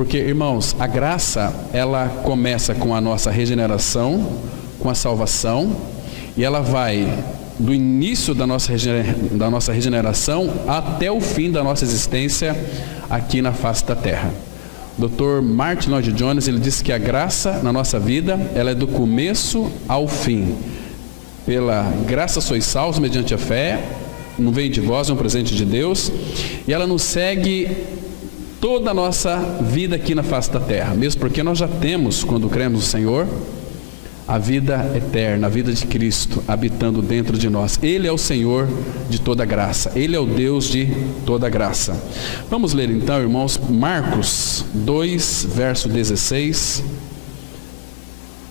Porque, irmãos, a graça, ela começa com a nossa regeneração, com a salvação, e ela vai do início da nossa regeneração até o fim da nossa existência aqui na face da terra. Dr. Martin Lloyd-Jones, ele disse que a graça na nossa vida, ela é do começo ao fim. Pela graça sois salvos mediante a fé, não veio de vós, é um presente de Deus, e ela nos segue toda a nossa vida aqui na face da terra, mesmo porque nós já temos, quando cremos no Senhor, a vida eterna, a vida de Cristo habitando dentro de nós. Ele é o Senhor de toda graça, Ele é o Deus de toda graça. Vamos ler então, irmãos, Marcos 2, verso 16.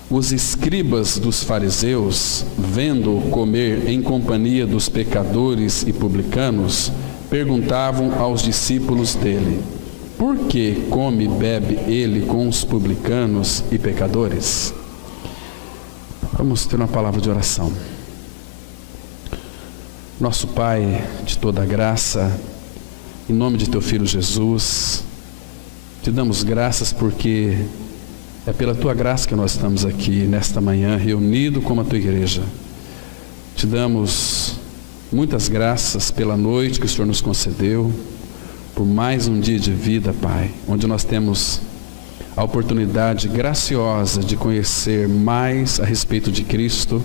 Os escribas dos fariseus, vendo-o comer em companhia dos pecadores e publicanos, perguntavam aos discípulos dele: por que come e bebe ele com os publicanos e pecadores? Vamos ter uma palavra de oração. Nosso Pai de toda graça, em nome de Teu Filho Jesus, Te damos graças porque é pela Tua graça que nós estamos aqui nesta manhã, reunidos como a Tua igreja. Te damos muitas graças pela noite que o Senhor nos concedeu, por mais um dia de vida, Pai, onde nós temos a oportunidade graciosa de conhecer mais a respeito de Cristo.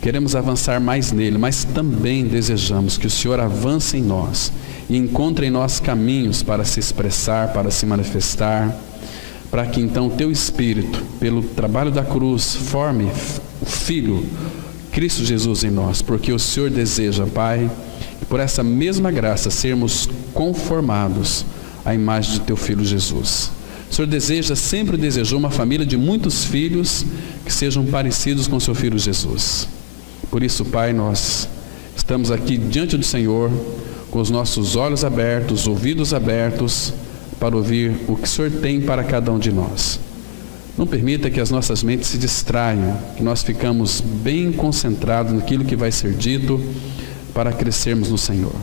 Queremos avançar mais nele, mas também desejamos que o Senhor avance em nós e encontre em nós caminhos para se expressar, para se manifestar, para que então o Teu Espírito, pelo trabalho da cruz, forme o Filho, Cristo Jesus em nós, porque o Senhor deseja, Pai, que por essa mesma graça sermos conformados à imagem de Teu Filho Jesus. O Senhor sempre desejou uma família de muitos filhos que sejam parecidos com o Seu Filho Jesus. Por isso, Pai, nós estamos aqui diante do Senhor, com os nossos olhos abertos, ouvidos abertos, para ouvir o que o Senhor tem para cada um de nós. Não permita que as nossas mentes se distraiam, que nós ficamos bem concentrados naquilo que vai ser dito, para crescermos no Senhor.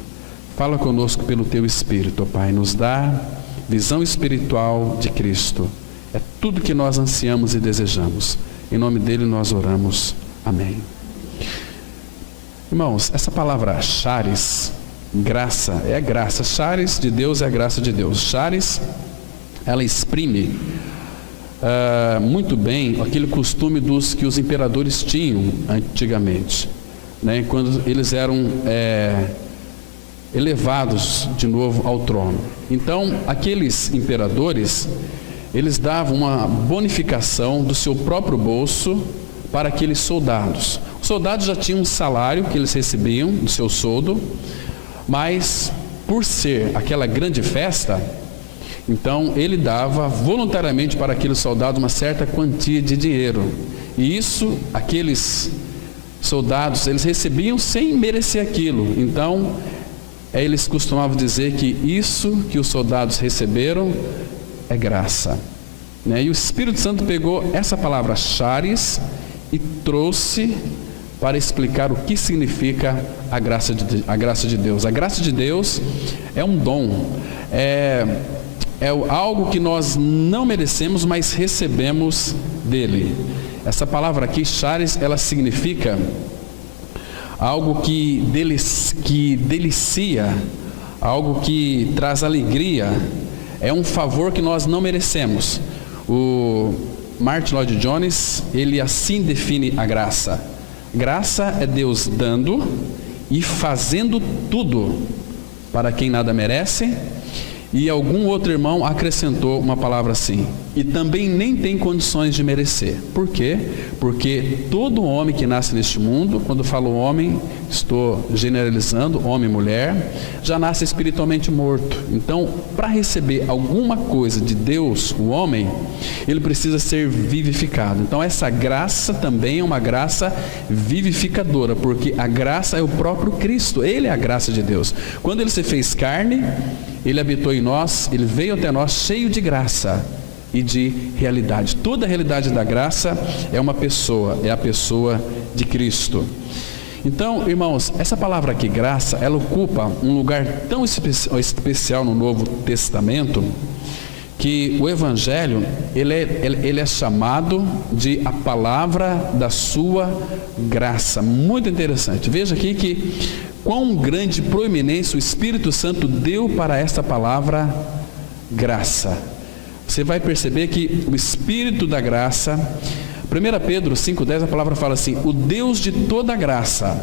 Fala conosco pelo Teu Espírito, ó Pai, nos dá visão espiritual de Cristo. É tudo que nós ansiamos e desejamos. Em nome dele nós oramos. Amém. Irmãos, essa palavra charis, graça, é a graça. Charis de Deus é a graça de Deus. Charis, ela exprime muito bem aquele costume que os imperadores tinham antigamente, né? Quando eles eram elevados de novo ao trono. Então, aqueles imperadores, eles davam uma bonificação do seu próprio bolso para aqueles soldados. Os soldados já tinham um salário que eles recebiam do seu soldo, mas por ser aquela grande festa, então ele dava voluntariamente para aqueles soldados uma certa quantia de dinheiro. E isso, aqueles soldados, eles recebiam sem merecer aquilo. Então, eles costumavam dizer que isso que os soldados receberam é graça, né? E o Espírito Santo pegou essa palavra charis e trouxe para explicar o que significa a graça de Deus. A graça de Deus é um dom, é algo que nós não merecemos, mas recebemos dele. Essa palavra aqui, charis, ela significa algo que delicia, algo que traz alegria. É um favor que nós não merecemos. O Martin Lloyd-Jones, ele assim define a graça. Graça é Deus dando e fazendo tudo para quem nada merece. E algum outro irmão acrescentou uma palavra assim: e também nem tem condições de merecer. Por quê? Porque todo homem que nasce neste mundo, quando falo homem, estou generalizando, homem e mulher, já nasce espiritualmente morto. Então, para receber alguma coisa de Deus, o homem, ele precisa ser vivificado. Então, essa graça também é uma graça vivificadora, porque a graça é o próprio Cristo, Ele é a graça de Deus. Quando Ele se fez carne, Ele habitou em nós, Ele veio até nós cheio de graça e de realidade. Toda a realidade da graça é uma pessoa, é a pessoa de Cristo. Então, irmãos, essa palavra aqui, graça, ela ocupa um lugar tão especial no Novo Testamento, que o Evangelho, ele é chamado de a palavra da sua graça. Muito interessante. Veja aqui que quão grande proeminência o Espírito Santo deu para esta palavra graça. Você vai perceber que o Espírito da graça, 1 Pedro 5,10, a palavra fala assim: o Deus de toda graça,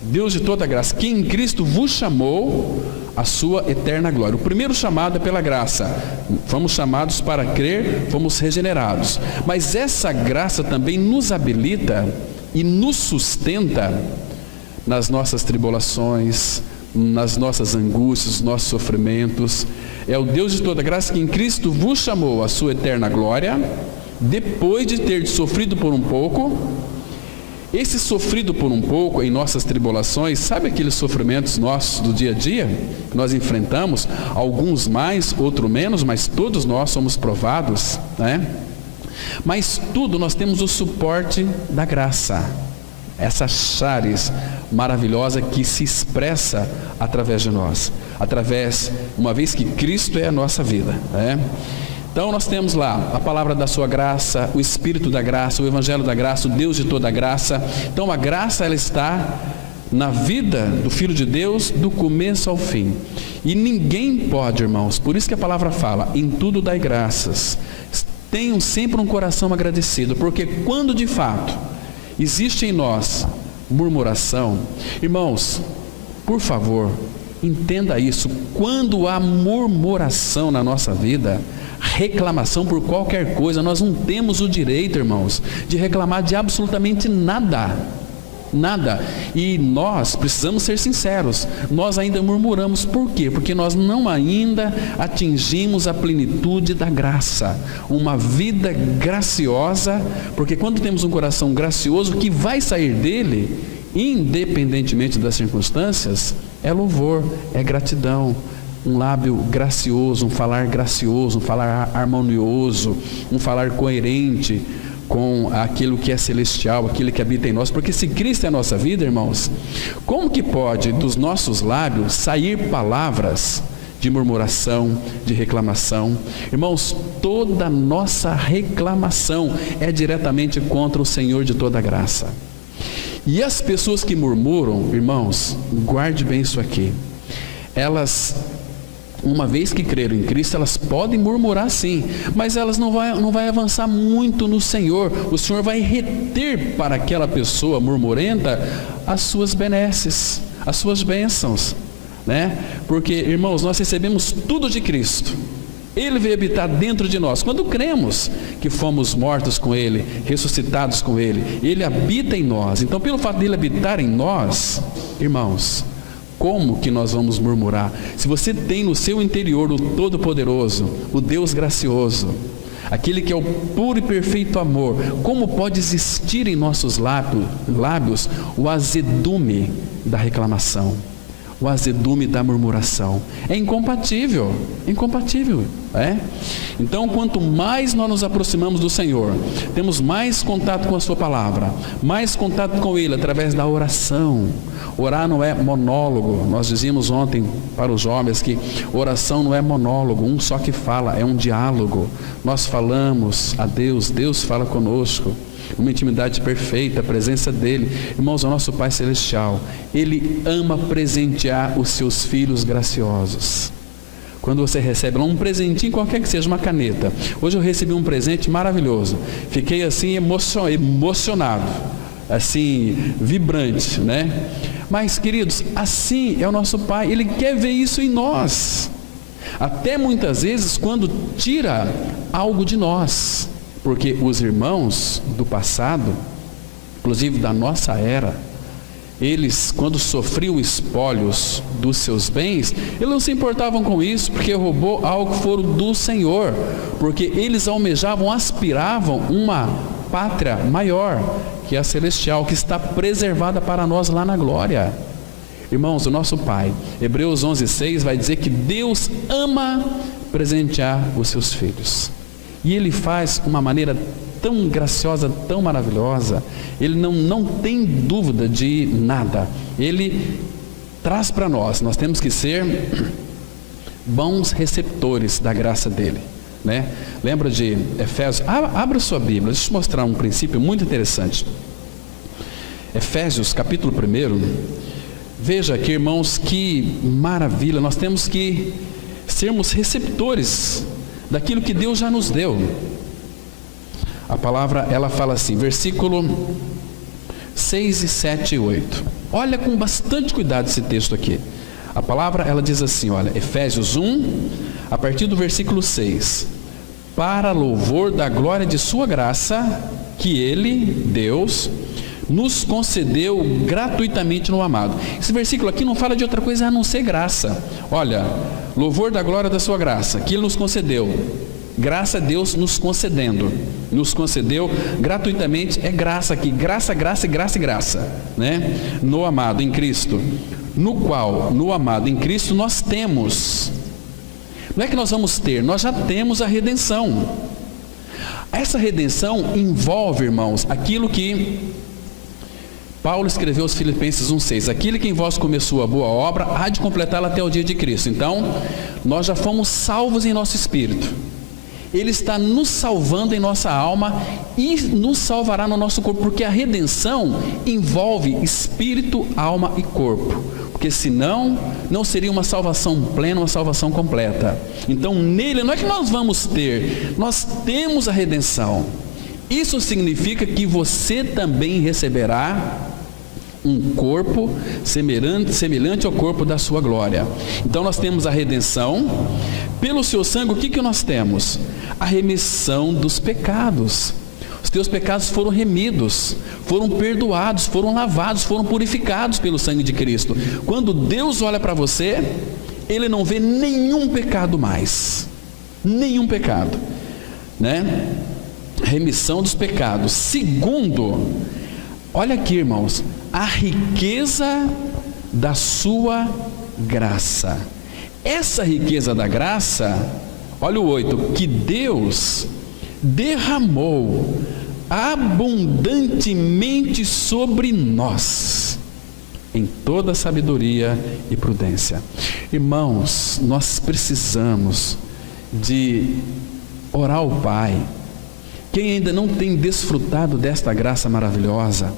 Deus de toda graça, que em Cristo vos chamou a sua eterna glória. O primeiro chamado é pela graça. Fomos chamados para crer, fomos regenerados. Mas essa graça também nos habilita e nos sustenta nas nossas tribulações, nas nossas angústias, nos nossos sofrimentos. É o Deus de toda graça que em Cristo vos chamou a sua eterna glória, depois de ter sofrido por um pouco. Esse sofrido por um pouco em nossas tribulações, sabe aqueles sofrimentos nossos do dia a dia que nós enfrentamos, alguns mais, outros menos, mas todos nós somos provados, né? Mas tudo nós temos o suporte da graça, essa charis maravilhosa que se expressa através de nós, uma vez que Cristo é a nossa vida, né? Então nós temos lá a palavra da sua graça, o Espírito da graça, o Evangelho da graça, o Deus de toda graça. Então a graça, ela está na vida do Filho de Deus do começo ao fim. E ninguém pode, irmãos, por isso que a palavra fala, em tudo dai graças. Tenham sempre um coração agradecido, porque quando de fato existe em nós murmuração, irmãos, por favor, entenda isso, quando há murmuração na nossa vida, reclamação por qualquer coisa, nós não temos o direito, irmãos, de reclamar de absolutamente nada, e nós precisamos ser sinceros, nós ainda murmuramos. Por quê? Porque nós não ainda atingimos a plenitude da graça, uma vida graciosa, porque quando temos um coração gracioso, o que vai sair dele, independentemente das circunstâncias, é louvor, é gratidão, um lábio gracioso, um falar gracioso, um falar harmonioso, um falar coerente com aquilo que é celestial, aquilo que habita em nós. Porque se Cristo é a nossa vida, irmãos, como que pode dos nossos lábios sair palavras de murmuração, de reclamação? Irmãos, toda nossa reclamação é diretamente contra o Senhor de toda graça. E as pessoas que murmuram, irmãos, guarde bem isso aqui, elas, uma vez que creram em Cristo, elas podem murmurar sim, mas elas não vai avançar muito no Senhor. O Senhor vai reter para aquela pessoa murmurenta as suas benesses, as suas bênçãos, né? Porque, irmãos, nós recebemos tudo de Cristo. Ele veio habitar dentro de nós. Quando cremos que fomos mortos com Ele, ressuscitados com Ele, Ele habita em nós. Então, pelo fato de Ele habitar em nós, irmãos, como que nós vamos murmurar? Se você tem no seu interior o Todo-Poderoso, o Deus gracioso, aquele que é o puro e perfeito amor, como pode existir em nossos lábios o azedume da reclamação, o azedume da murmuração? É incompatível, é? Então, quanto mais nós nos aproximamos do Senhor, temos mais contato com a sua palavra, mais contato com Ele através da oração. Orar não é monólogo. Nós dizíamos ontem para os jovens que oração não é monólogo, um só que fala, é um diálogo. Nós falamos a Deus, Deus fala conosco, uma intimidade perfeita, a presença dEle. Irmãos, o nosso Pai Celestial, Ele ama presentear os seus filhos graciosos. Quando você recebe lá um presentinho, qualquer que seja, uma caneta. Hoje eu recebi um presente maravilhoso, fiquei assim emocionado, assim, vibrante, né? Mas, queridos, assim é o nosso Pai, Ele quer ver isso em nós, até muitas vezes quando tira algo de nós, porque os irmãos do passado, inclusive da nossa era, eles, quando sofriam espólios dos seus bens, eles não se importavam com isso, porque roubou algo que fora do Senhor, porque eles almejavam, aspiravam uma pátria maior, que é a celestial, que está preservada para nós lá na glória. Irmãos, o nosso Pai, Hebreus 11:6 vai dizer que Deus ama presentear os seus filhos, e Ele faz de uma maneira tão graciosa, tão maravilhosa. Ele não tem dúvida de nada, Ele traz para nós. Nós temos que ser bons receptores da graça dEle. né? Lembra de Efésios? Abra sua Bíblia, deixa eu mostrar um princípio muito interessante. Efésios capítulo 1. Veja aqui, irmãos, que maravilha. Nós temos que sermos receptores daquilo que Deus já nos deu. A palavra, ela fala assim, versículo 6, 7 e 8. Olha com bastante cuidado esse texto aqui. A palavra, ela diz assim, olha, Efésios 1, a partir do versículo 6. Para louvor da glória de sua graça, que Ele, Deus, nos concedeu gratuitamente no amado. Esse versículo aqui não fala de outra coisa a não ser graça. Olha, louvor da glória da sua graça, que Ele nos concedeu. Graça a Deus nos concedendo, nos concedeu gratuitamente, é graça aqui, graça, graça e graça e graça, né? No amado, em Cristo, no qual, no amado, em Cristo, nós temos, não é que nós vamos ter, nós já temos a redenção. Essa redenção envolve, irmãos, aquilo que Paulo escreveu aos Filipenses 1,6, aquele que em vós começou a boa obra, há de completá-la até o dia de Cristo. Então, nós já fomos salvos em nosso espírito. Ele está nos salvando em nossa alma e nos salvará no nosso corpo, porque a redenção envolve espírito, alma e corpo, porque senão não seria uma salvação plena, uma salvação completa. Então nele não é que nós vamos ter, nós temos a redenção. Isso significa que você também receberá um corpo semelhante ao corpo da sua glória. Então nós temos a redenção, pelo seu sangue o que nós temos? A remissão dos pecados. Os teus pecados foram remidos, foram perdoados, foram lavados, foram purificados pelo sangue de Cristo. Quando Deus olha para você, Ele não vê nenhum pecado mais, nenhum pecado, né? Remissão dos pecados. Segundo, olha aqui, irmãos, a riqueza da sua graça. Essa riqueza da graça, olha o 8, que Deus derramou abundantemente sobre nós, em toda sabedoria e prudência. Irmãos, nós precisamos de orar ao Pai. Quem ainda não tem desfrutado desta graça maravilhosa,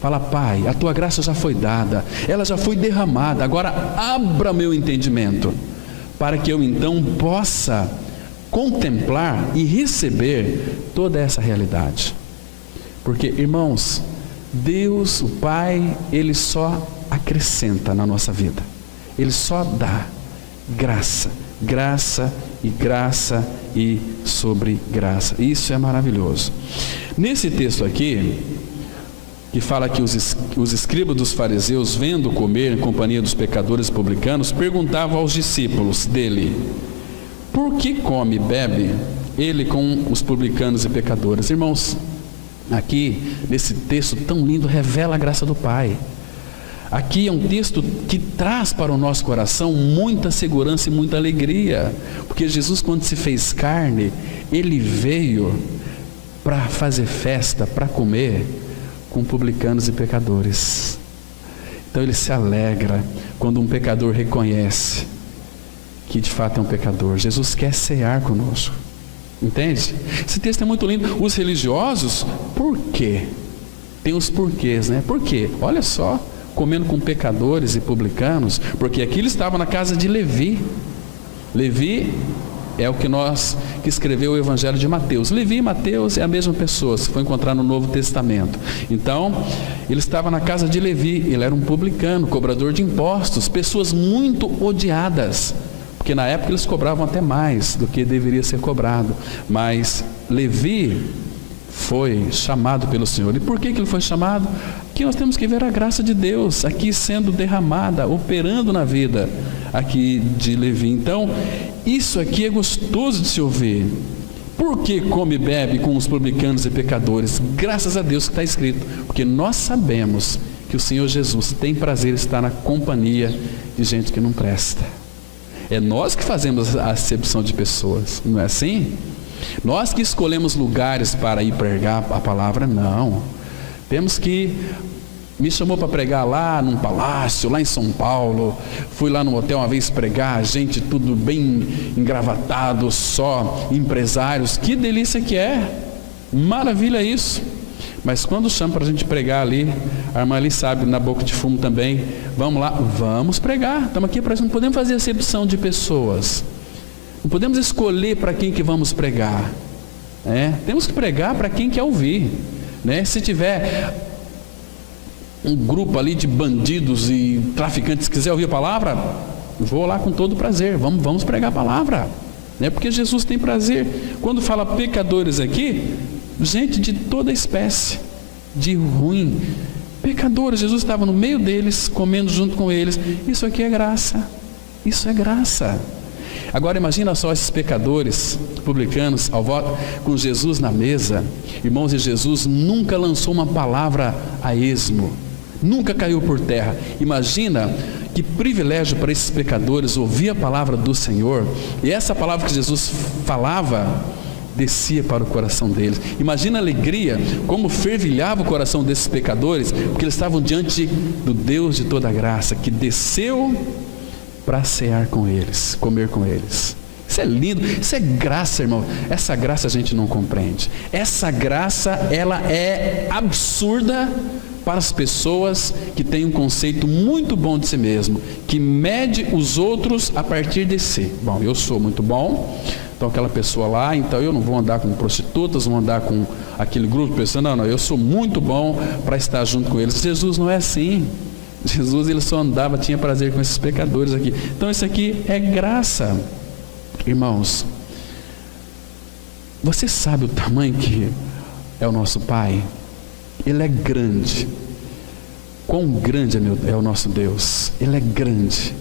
fala: Pai, a tua graça já foi dada, ela já foi derramada, agora abra meu entendimento, para que eu então possa contemplar e receber toda essa realidade. Porque, irmãos, Deus, o Pai, Ele só acrescenta na nossa vida, Ele só dá graça, graça e graça e sobre graça. Isso é maravilhoso. Nesse texto aqui, que fala que os escribas dos fariseus, vendo comer em companhia dos pecadores e publicanos, perguntavam aos discípulos dele: por que come e bebe ele com os publicanos e pecadores? Irmãos, aqui nesse texto tão lindo revela a graça do Pai. Aqui é um texto que traz para o nosso coração muita segurança e muita alegria, porque Jesus, quando se fez carne, Ele veio para fazer festa, para comer com publicanos e pecadores. Então Ele se alegra quando um pecador reconhece que de fato é um pecador. Jesus quer cear conosco, entende? Esse texto é muito lindo. Os religiosos, por quê? Tem os porquês, né? Por quê? Olha só, comendo com pecadores e publicanos, porque aqui ele estava na casa de Levi. Levi é o que escreveu o Evangelho de Mateus. Levi e Mateus é a mesma pessoa, se for encontrar no Novo Testamento. Então, ele estava na casa de Levi, ele era um publicano, cobrador de impostos, pessoas muito odiadas, porque na época eles cobravam até mais do que deveria ser cobrado. Mas Levi foi chamado pelo Senhor. E por que ele foi chamado? Aqui nós temos que ver a graça de Deus aqui sendo derramada, operando na vida aqui de Levi. Então, isso aqui é gostoso de se ouvir. Por que come e bebe com os publicanos e pecadores? Graças a Deus que está escrito, porque nós sabemos que o Senhor Jesus tem prazer em estar na companhia de gente que não presta. É nós que fazemos a acepção de pessoas, não é assim? Nós que escolhemos lugares para ir pregar a palavra, não. Temos que Me chamou para pregar lá num palácio, lá em São Paulo. Fui lá no hotel uma vez pregar, gente tudo bem engravatado, só empresários. Que delícia que é! Maravilha isso! Mas quando chama para a gente pregar ali, a irmã ali sabe, na boca de fumo também, vamos lá, vamos pregar. Estamos aqui para isso, não podemos fazer acepção de pessoas. Não podemos escolher para quem que vamos pregar. Temos que pregar para quem quer ouvir. Se tiver um grupo ali de bandidos e traficantes que quiser ouvir a palavra, vou lá com todo prazer, vamos pregar a palavra, porque Jesus tem prazer. Quando fala pecadores aqui, gente de toda espécie, de ruim, pecadores, Jesus estava no meio deles, comendo junto com eles. Isso aqui é graça, isso é graça. Agora imagina só esses pecadores, publicanos, com Jesus na mesa. Irmãos, e Jesus nunca lançou uma palavra a esmo, nunca caiu por terra. Imagina que privilégio para esses pecadores ouvir a palavra do Senhor, e essa palavra que Jesus falava descia para o coração deles. Imagina a alegria, como fervilhava o coração desses pecadores, porque eles estavam diante do Deus de toda graça, que desceu para cear com eles, comer com eles. Isso é lindo, isso é graça, irmão. Essa graça a gente não compreende. Essa graça, ela é absurda para as pessoas que têm um conceito muito bom de si mesmo, que mede os outros a partir de si. Bom, eu sou muito bom, então aquela pessoa lá, então eu não vou andar com prostitutas, não vou andar com aquele grupo pensando, não, eu sou muito bom para estar junto com eles. Jesus não é assim. Jesus, ele só andava, tinha prazer com esses pecadores aqui. Então isso aqui é graça. Irmãos, você sabe o tamanho que é o nosso Pai? Ele é grande. Quão grande é o nosso Deus? Ele é grande,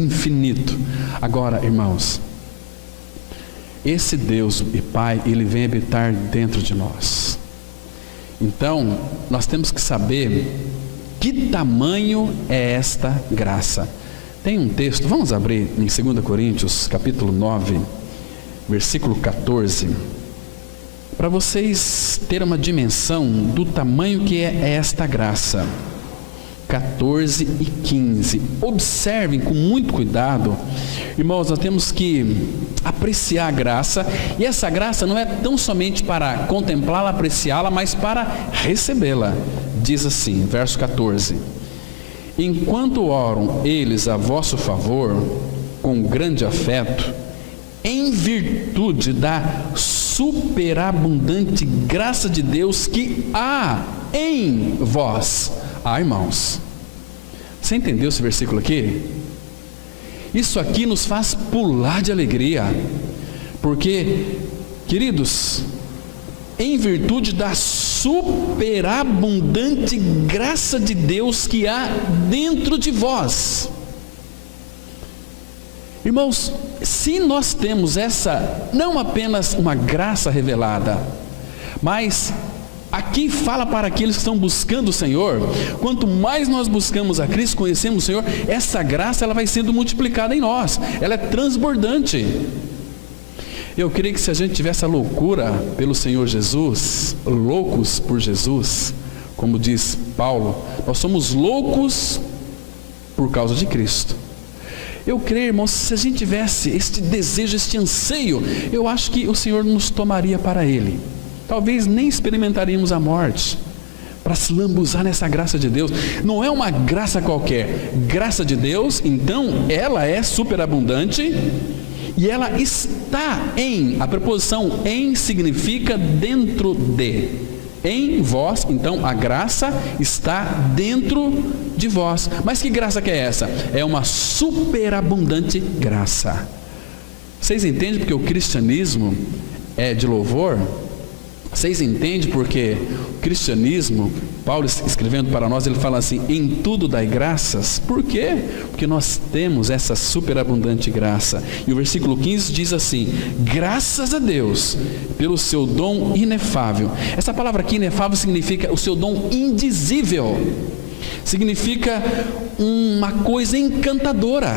infinito. Agora, irmãos, esse Deus e Pai, ele vem habitar dentro de nós. Então, nós temos que saber que tamanho é esta graça. Tem um texto, vamos abrir em 2 Coríntios, capítulo 9, versículo 14, para vocês terem uma dimensão do tamanho que é esta graça. 14 e 15. Observem com muito cuidado, irmãos, nós temos que apreciar a graça, e essa graça não é tão somente para contemplá-la, apreciá-la, mas para recebê-la. Diz assim, verso 14: enquanto oram eles a vosso favor, com grande afeto, em virtude da superabundante graça de Deus que há em vós. Irmãos, você entendeu esse versículo aqui? Isso aqui nos faz pular de alegria, porque, queridos, em virtude da superabundante graça de Deus que há dentro de vós. Irmãos, se nós temos essa, não apenas uma graça revelada, mas aqui fala para aqueles que estão buscando o Senhor, quanto mais nós buscamos a Cristo, conhecemos o Senhor, essa graça ela vai sendo multiplicada em nós, ela é transbordante. Eu creio que se a gente tivesse a loucura pelo Senhor Jesus, loucos por Jesus, como diz Paulo, nós somos loucos por causa de Cristo. Eu creio, irmãos, se a gente tivesse este desejo, este anseio, eu acho que o Senhor nos tomaria para Ele. Talvez nem experimentaríamos a morte, para se lambuzar nessa graça de Deus. Não é uma graça qualquer, graça de Deus, então ela é superabundante, e ela está em, a preposição em significa dentro de, em vós, então a graça está dentro de vós. Mas que graça que é essa? É uma superabundante graça. Vocês entendem porque o cristianismo é de louvor? Vocês entendem porque o cristianismo, Paulo escrevendo para nós, ele fala assim, em tudo dai graças. Por quê? Porque nós temos essa superabundante graça. E o versículo 15 diz assim, graças a Deus pelo seu dom inefável. Essa palavra aqui, inefável, significa o seu dom indizível. Significa uma coisa encantadora,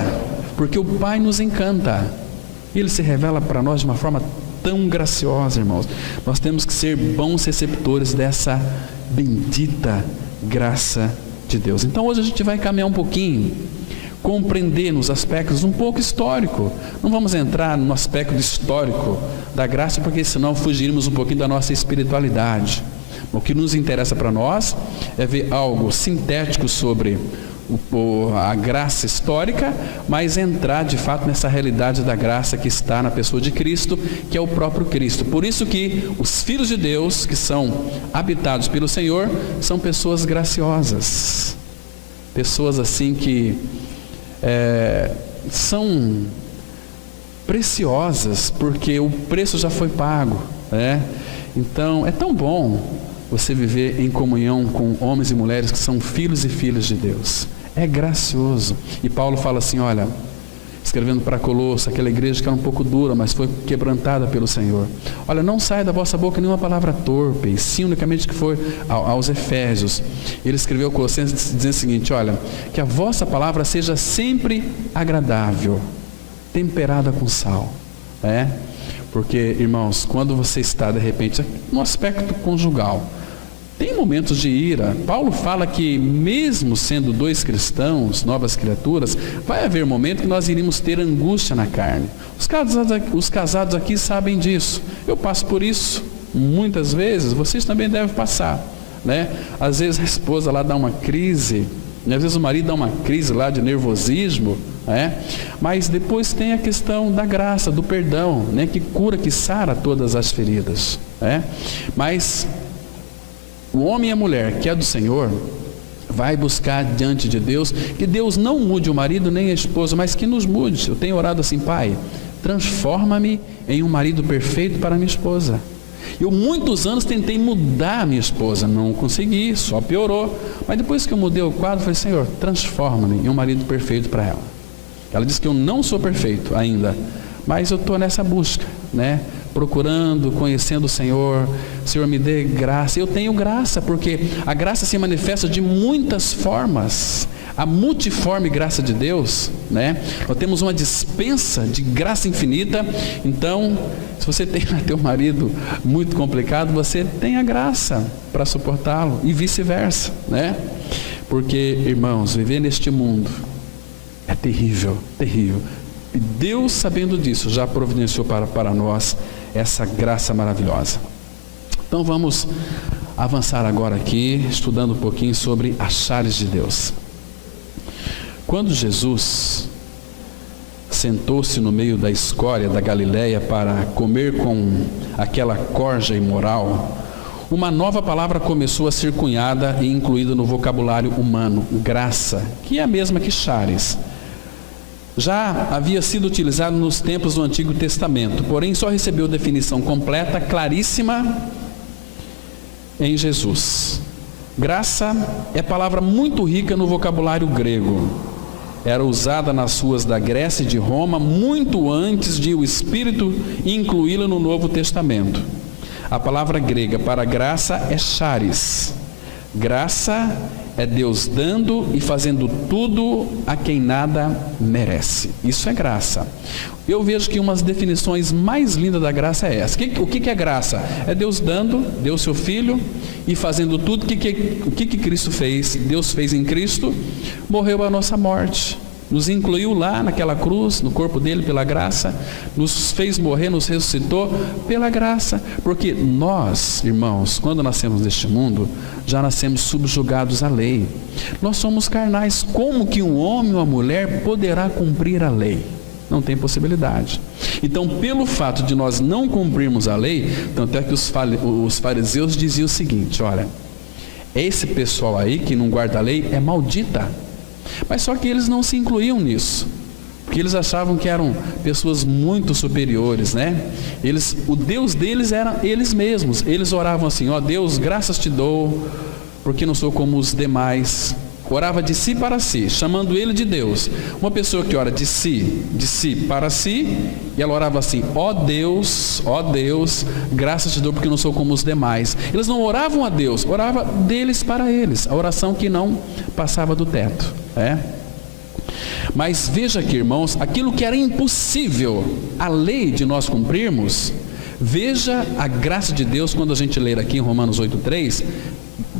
porque o Pai nos encanta. Ele se revela para nós de uma forma tão graciosa, irmãos. Nós temos que ser bons receptores dessa bendita graça de Deus. Então hoje a gente vai caminhar um pouquinho, compreender nos aspectos um pouco histórico. Não vamos entrar no aspecto histórico da graça, porque senão fugiríamos um pouquinho da nossa espiritualidade. O que nos interessa para nós é ver algo sintético sobre a graça histórica, mas entrar de fato nessa realidade da graça que está na pessoa de Cristo, que é o próprio Cristo. Por isso que os filhos de Deus, que são habitados pelo Senhor, são pessoas graciosas, pessoas assim que são preciosas, porque o preço já foi pago, né? Então é tão bom você viver em comunhão com homens e mulheres que são filhos e filhas de Deus. É gracioso. E Paulo fala assim, olha, escrevendo para Colosso, aquela igreja que era um pouco dura, mas foi quebrantada pelo Senhor. Olha, não saia da vossa boca nenhuma palavra torpe, e sim unicamente que foi aos Efésios. Ele escreveu a Colossenses dizendo o seguinte, olha, que a vossa palavra seja sempre agradável, temperada com sal. Porque, irmãos, quando você está de repente no aspecto conjugal, tem momentos de ira. Paulo fala que mesmo sendo dois cristãos, novas criaturas, vai haver momento que nós iríamos ter angústia na carne. Os casados aqui sabem disso. Eu passo por isso muitas vezes, vocês também devem passar, né? Às vezes a esposa lá dá uma crise, às vezes o marido dá uma crise lá de nervosismo, mas depois tem a questão da graça, do perdão, né? Que cura, que sara todas as feridas, Mas o homem e a mulher que é do Senhor vai buscar diante de Deus, que Deus não mude o marido nem a esposa, mas que nos mude. Eu tenho orado assim, Pai, transforma-me em um marido perfeito para minha esposa. Eu muitos anos tentei mudar a minha esposa, não consegui, só piorou. Mas depois que eu mudei o quadro, falei, Senhor, transforma-me em um marido perfeito para ela. Ela disse que eu não sou perfeito ainda, mas eu estou nessa busca, procurando, conhecendo o Senhor. Senhor, me dê graça. Eu tenho graça, porque a graça se manifesta de muitas formas. A multiforme graça de Deus, nós temos uma dispensa de graça infinita. Então, se você tem teu marido muito complicado, você tem a graça para suportá-lo, e vice-versa, Porque, irmãos, viver neste mundo é terrível, terrível. E Deus, sabendo disso, já providenciou para nós essa graça maravilhosa. Então vamos avançar agora aqui, estudando um pouquinho sobre as chaves de Deus. Quando Jesus sentou-se no meio da escória da Galileia para comer com aquela corja imoral, uma nova palavra começou a ser cunhada e incluída no vocabulário humano, graça, que é a mesma que charis. Já havia sido utilizado nos tempos do Antigo Testamento, porém só recebeu definição completa, claríssima, em Jesus. Graça é palavra muito rica no vocabulário grego. Era usada nas ruas da Grécia e de Roma muito antes de o Espírito incluí-la no Novo Testamento. A palavra grega para graça é charis. Graça é Deus dando e fazendo tudo a quem nada merece. Isso é graça. Eu vejo que uma das definições mais lindas da graça é essa. O que é graça? É Deus dando, deu seu Filho e fazendo tudo. O que Cristo fez? Deus fez em Cristo, morreu a nossa morte. Nos incluiu lá naquela cruz, no corpo dele pela graça, nos fez morrer, nos ressuscitou pela graça, porque nós, irmãos, quando nascemos neste mundo, já nascemos subjugados à lei. Nós somos carnais. Como que um homem ou uma mulher poderá cumprir a lei? Não tem possibilidade. Então, pelo fato de nós não cumprirmos a lei, tanto é que os fariseus diziam o seguinte, olha, esse pessoal aí que não guarda a lei é maldita. Mas só que eles não se incluíam nisso, porque eles achavam que eram pessoas muito superiores, o Deus deles era eles mesmos. Eles oravam assim, ó Deus, graças te dou, porque não sou como os demais. Orava de si para si, chamando ele de Deus. Uma pessoa que ora de si para si, e ela orava assim, ó Deus, graças te dou porque não sou como os demais. Eles não oravam a Deus, orava deles para eles, a oração que não passava do teto. Mas veja aqui, irmãos, aquilo que era impossível a lei de nós cumprirmos, veja a graça de Deus quando a gente ler aqui em Romanos 8:3,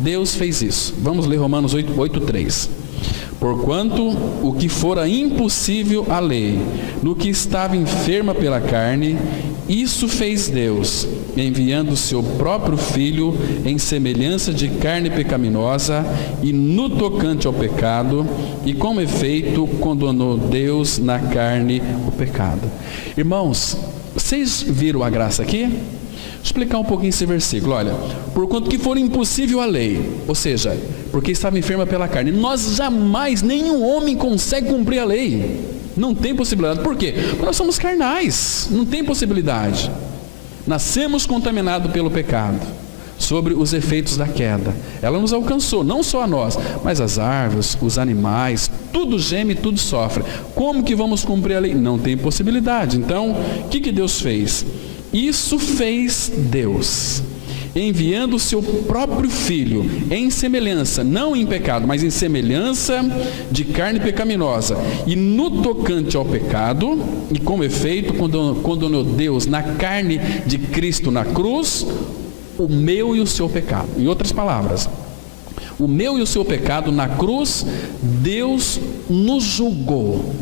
Deus fez isso. Vamos ler Romanos 8:3. Porquanto o que fora impossível à lei, no que estava enferma pela carne, isso fez Deus, enviando o seu próprio Filho em semelhança de carne pecaminosa e no tocante ao pecado, e como efeito condenou Deus na carne o pecado. Irmãos, vocês viram a graça aqui? Vou explicar um pouquinho esse versículo. Olha, porquanto que for impossível a lei, ou seja, porque estava enferma pela carne, nós jamais, nenhum homem consegue cumprir a lei. Não tem possibilidade. Por quê? Porque nós somos carnais, não tem possibilidade. Nascemos contaminados pelo pecado, sobre os efeitos da queda. Ela nos alcançou, não só a nós, mas as árvores, os animais, tudo geme, tudo sofre. Como que vamos cumprir a lei? Não tem possibilidade. Então, o que Deus fez? Isso fez Deus, enviando o seu próprio Filho em semelhança, não em pecado, mas em semelhança de carne pecaminosa, e no tocante ao pecado, e como efeito condenou Deus na carne de Cristo na cruz, o meu e o seu pecado. Em outras palavras, o meu e o seu pecado na cruz, Deus nos julgou.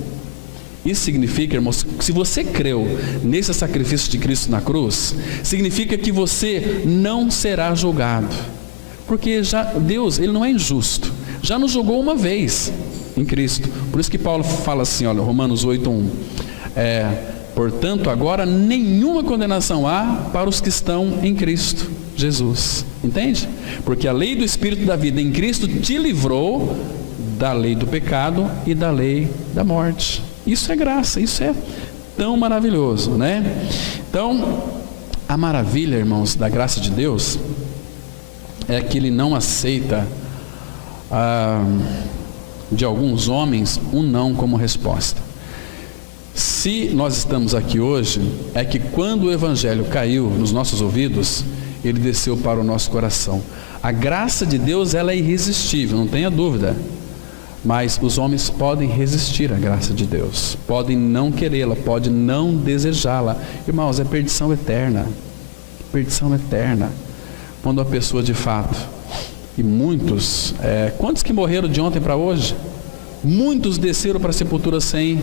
Isso significa, irmãos, que se você creu nesse sacrifício de Cristo na cruz, significa que você não será julgado, porque já Deus, Ele não é injusto, já nos julgou uma vez em Cristo. Por isso que Paulo fala assim, olha, Romanos 8:1, portanto agora nenhuma condenação há para os que estão em Cristo Jesus, entende? Porque a lei do Espírito da vida em Cristo te livrou da lei do pecado e da lei da morte. Isso é graça, isso é tão maravilhoso, né? Então, a maravilha, irmãos, da graça de Deus é que Ele não aceita de alguns homens um não como resposta. Se nós estamos aqui hoje, é que quando o Evangelho caiu nos nossos ouvidos, ele desceu para o nosso coração. A graça de Deus, ela é irresistível, não tenha dúvida. Mas os homens podem resistir à graça de Deus, podem não querê-la, podem não desejá-la. Irmãos, é perdição eterna. Perdição eterna. Quando a pessoa de fato, e muitos, quantos que morreram de ontem para hoje? Muitos desceram para a sepultura sem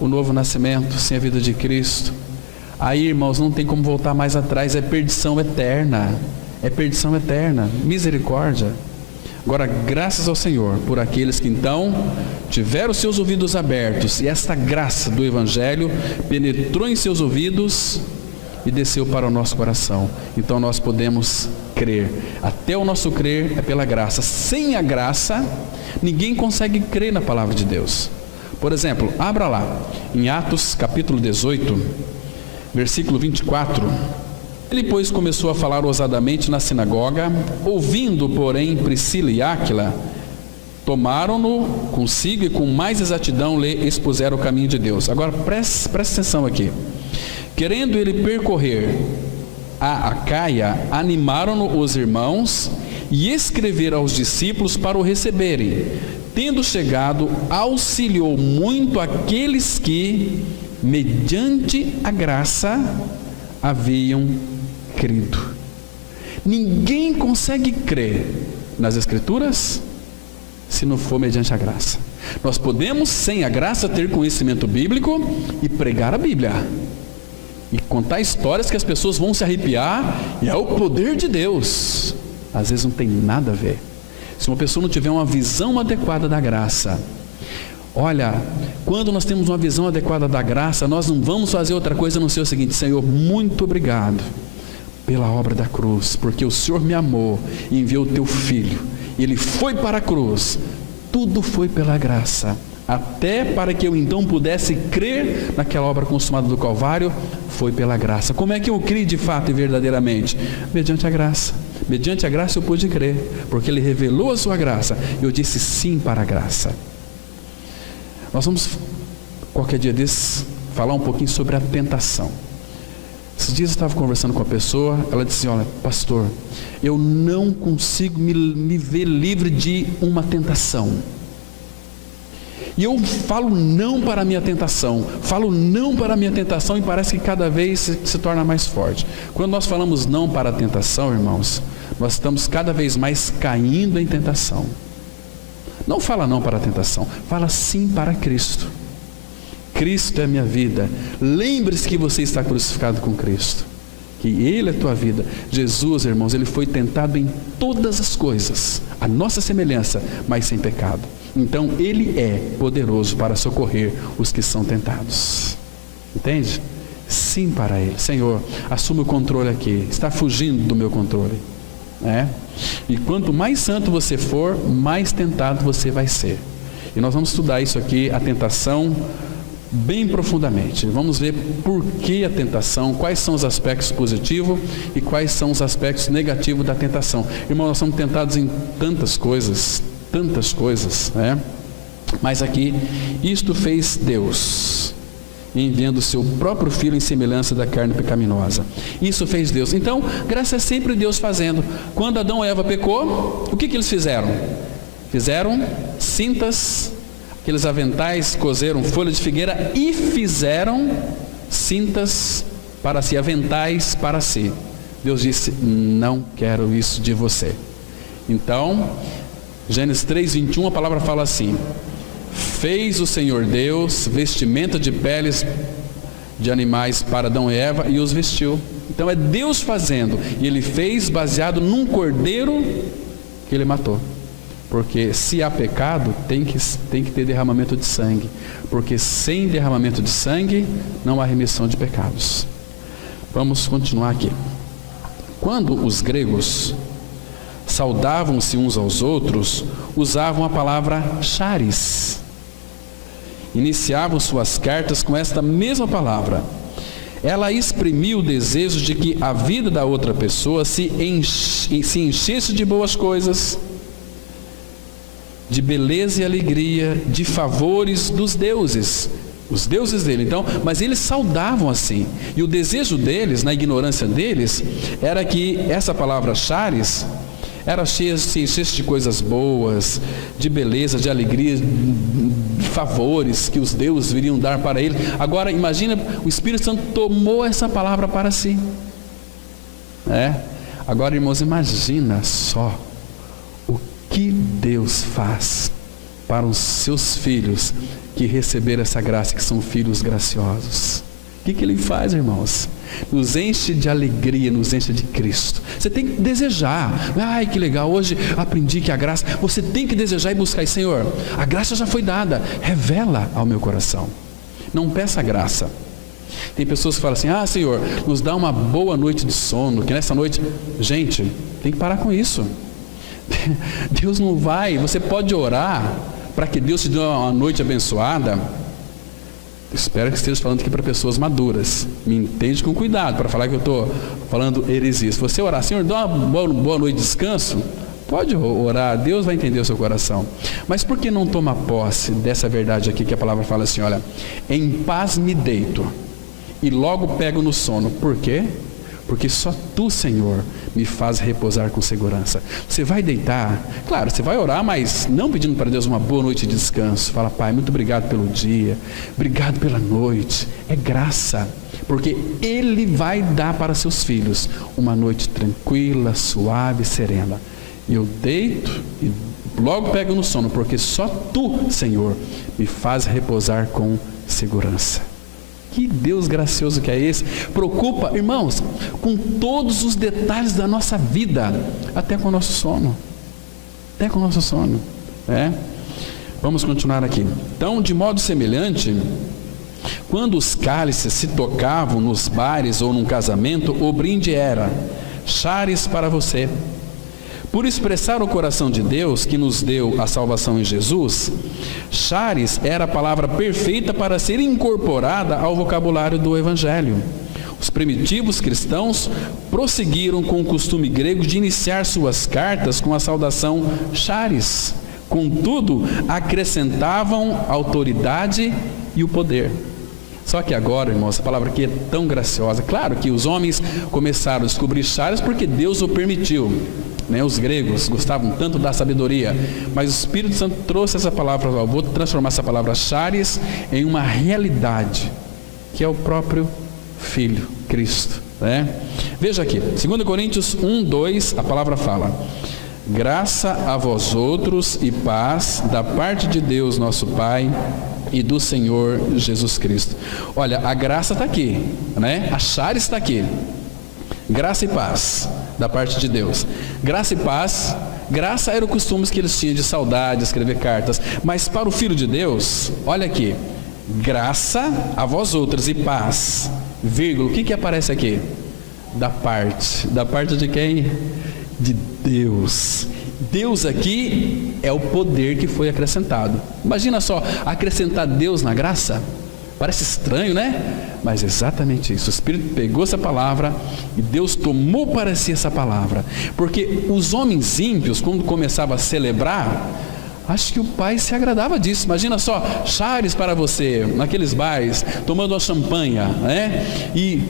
o novo nascimento, sem a vida de Cristo. Aí, irmãos, não tem como voltar mais atrás, é perdição eterna. É perdição eterna, misericórdia. Agora, graças ao Senhor, por aqueles que então tiveram seus ouvidos abertos, e esta graça do Evangelho penetrou em seus ouvidos e desceu para o nosso coração. Então nós podemos crer. Até o nosso crer é pela graça. Sem a graça, ninguém consegue crer na palavra de Deus. Por exemplo, abra lá, em Atos capítulo 18, versículo 24. Ele, pois, começou a falar ousadamente na sinagoga, ouvindo, porém, Priscila e Áquila, tomaram-no consigo e com mais exatidão lhe expuseram o caminho de Deus. Agora, preste atenção aqui. Querendo ele percorrer a Acaia, animaram-no os irmãos e escreveram aos discípulos para o receberem. Tendo chegado, auxiliou muito aqueles que, mediante a graça, haviam crido. Ninguém consegue crer nas Escrituras se não for mediante a graça. Nós podemos, sem a graça, ter conhecimento bíblico e pregar a Bíblia e contar histórias que as pessoas vão se arrepiar, e é o poder de Deus. Às vezes não tem nada a ver. Se uma pessoa não tiver uma visão adequada da graça, olha, quando nós temos uma visão adequada da graça, nós não vamos fazer outra coisa a não ser o seguinte: Senhor, muito obrigado pela obra da cruz, porque o Senhor me amou e enviou o teu Filho, e Ele foi para a cruz, tudo foi pela graça, até para que eu então pudesse crer naquela obra consumada do Calvário, foi pela graça. Como é que eu criei de fato e verdadeiramente? Mediante a graça. Mediante a graça eu pude crer, porque Ele revelou a sua graça, e eu disse sim para a graça. Nós vamos, qualquer dia desses, falar um pouquinho sobre a tentação. Esses dias eu estava conversando com a pessoa, ela disse: olha, pastor, eu não consigo me ver livre de uma tentação. E eu falo não para a minha tentação, e parece que cada vez se torna mais forte. Quando nós falamos não para a tentação, irmãos, nós estamos cada vez mais caindo em tentação. Não fala não para a tentação, fala sim para Cristo. Cristo é a minha vida. Lembre-se que você está crucificado com Cristo, que Ele é a tua vida. Jesus, irmãos, Ele foi tentado em todas as coisas, a nossa semelhança, mas sem pecado. Então Ele é poderoso para socorrer os que são tentados. Entende? Sim para Ele. Senhor, assume o controle aqui, está fugindo do meu controle. E quanto mais santo você for, mais tentado você vai ser. E nós vamos estudar isso aqui, a tentação, bem profundamente. Vamos ver por que a tentação, quais são os aspectos positivos e quais são os aspectos negativos da tentação. Irmãos, nós somos tentados em tantas coisas, mas aqui, isto fez Deus, enviando o seu próprio Filho em semelhança da carne pecaminosa. Isso fez Deus. Então, graça é sempre Deus fazendo. Quando Adão e Eva pecou, o que eles fizeram? Fizeram cintas, aqueles aventais, cozeram folha de figueira e fizeram cintas para si, aventais para si. Deus disse: não quero isso de você. Então, Gênesis 3:21, a palavra fala assim: fez o Senhor Deus vestimenta de peles de animais para Adão e Eva e os vestiu. Então é Deus fazendo, e Ele fez baseado num cordeiro que Ele matou. Porque se há pecado, tem que ter derramamento de sangue. Porque sem derramamento de sangue, não há remissão de pecados. Vamos continuar aqui. Quando os gregos saudavam-se uns aos outros, usavam a palavra charis. Iniciavam suas cartas com esta mesma palavra. Ela exprimia o desejo de que a vida da outra pessoa se enchesse de boas coisas, de beleza e alegria, de favores dos deuses, os deuses dele. Então, mas eles saudavam assim, e o desejo deles, na ignorância deles, era que essa palavra charis era cheia, se enchesse de coisas boas, de beleza, de alegria, de favores que os deuses viriam dar para ele. Agora imagina, o Espírito Santo tomou essa palavra para si. Agora, irmãos, imagina só o que Deus faz para os seus filhos que receberam essa graça, que são filhos graciosos. O que Ele faz, irmãos? Nos enche de alegria, nos enche de Cristo. Você tem que desejar. Ai, que legal, hoje aprendi que a graça, você tem que desejar e buscar. E Senhor, a graça já foi dada, revela ao meu coração. Não peça graça. Tem pessoas que falam assim: ah, Senhor, nos dá uma boa noite de sono, que nessa noite, gente, tem que parar com isso. Deus não vai, você pode orar para que Deus te dê uma noite abençoada. Espero que esteja falando aqui para pessoas maduras. Me entende com cuidado, para falar que eu estou falando heresia. Se você orar: Senhor, dá uma boa noite de descanso, pode orar, Deus vai entender o seu coração. Mas por que não toma posse dessa verdade aqui, que a palavra fala assim: olha, em paz me deito e logo pego no sono. Por quê? Porque só Tu, Senhor, me faz repousar com segurança. Você vai deitar, claro, você vai orar, mas não pedindo para Deus uma boa noite de descanso. Fala: Pai, muito obrigado pelo dia, obrigado pela noite. É graça, porque Ele vai dar para seus filhos uma noite tranquila, suave, serena. E eu deito e logo pego no sono, porque só Tu, Senhor, me faz repousar com segurança. Que Deus gracioso que é esse. Preocupa, irmãos, com todos os detalhes da nossa vida, até com o nosso sono. Vamos continuar aqui. Então, de modo semelhante, quando os cálices se tocavam nos bares ou num casamento, o brinde era: charis para você. Por expressar o coração de Deus, que nos deu a salvação em Jesus, charis era a palavra perfeita para ser incorporada ao vocabulário do Evangelho. Os primitivos cristãos prosseguiram com o costume grego de iniciar suas cartas com a saudação charis. Contudo, acrescentavam a autoridade e o poder. Só que agora, irmãos, essa palavra aqui é tão graciosa. Claro que os homens começaram a descobrir charis porque Deus o permitiu. Os gregos gostavam tanto da sabedoria, mas o Espírito Santo trouxe essa palavra: vou transformar essa palavra charis em uma realidade, que é o próprio Filho, Cristo. Veja aqui, 2 Coríntios 1, 2, a palavra fala: graça a vós outros e paz da parte de Deus nosso Pai e do Senhor Jesus Cristo. Olha, a graça está aqui, a charis está aqui. Graça e paz da parte de Deus. Graça e paz. Graça era o costume que eles tinham de saudade, escrever cartas. Mas para o Filho de Deus, olha aqui: graça a vós outros e paz, vírgula, o que aparece aqui? Da parte de quem? De Deus. Deus aqui é o poder que foi acrescentado. Imagina só, acrescentar Deus na graça. Parece estranho, Mas é exatamente isso. O Espírito pegou essa palavra e Deus tomou para si essa palavra. Porque os homens ímpios, quando começavam a celebrar, acho que o Pai se agradava disso. Imagina só, chares para você, naqueles bares, tomando uma champanha, E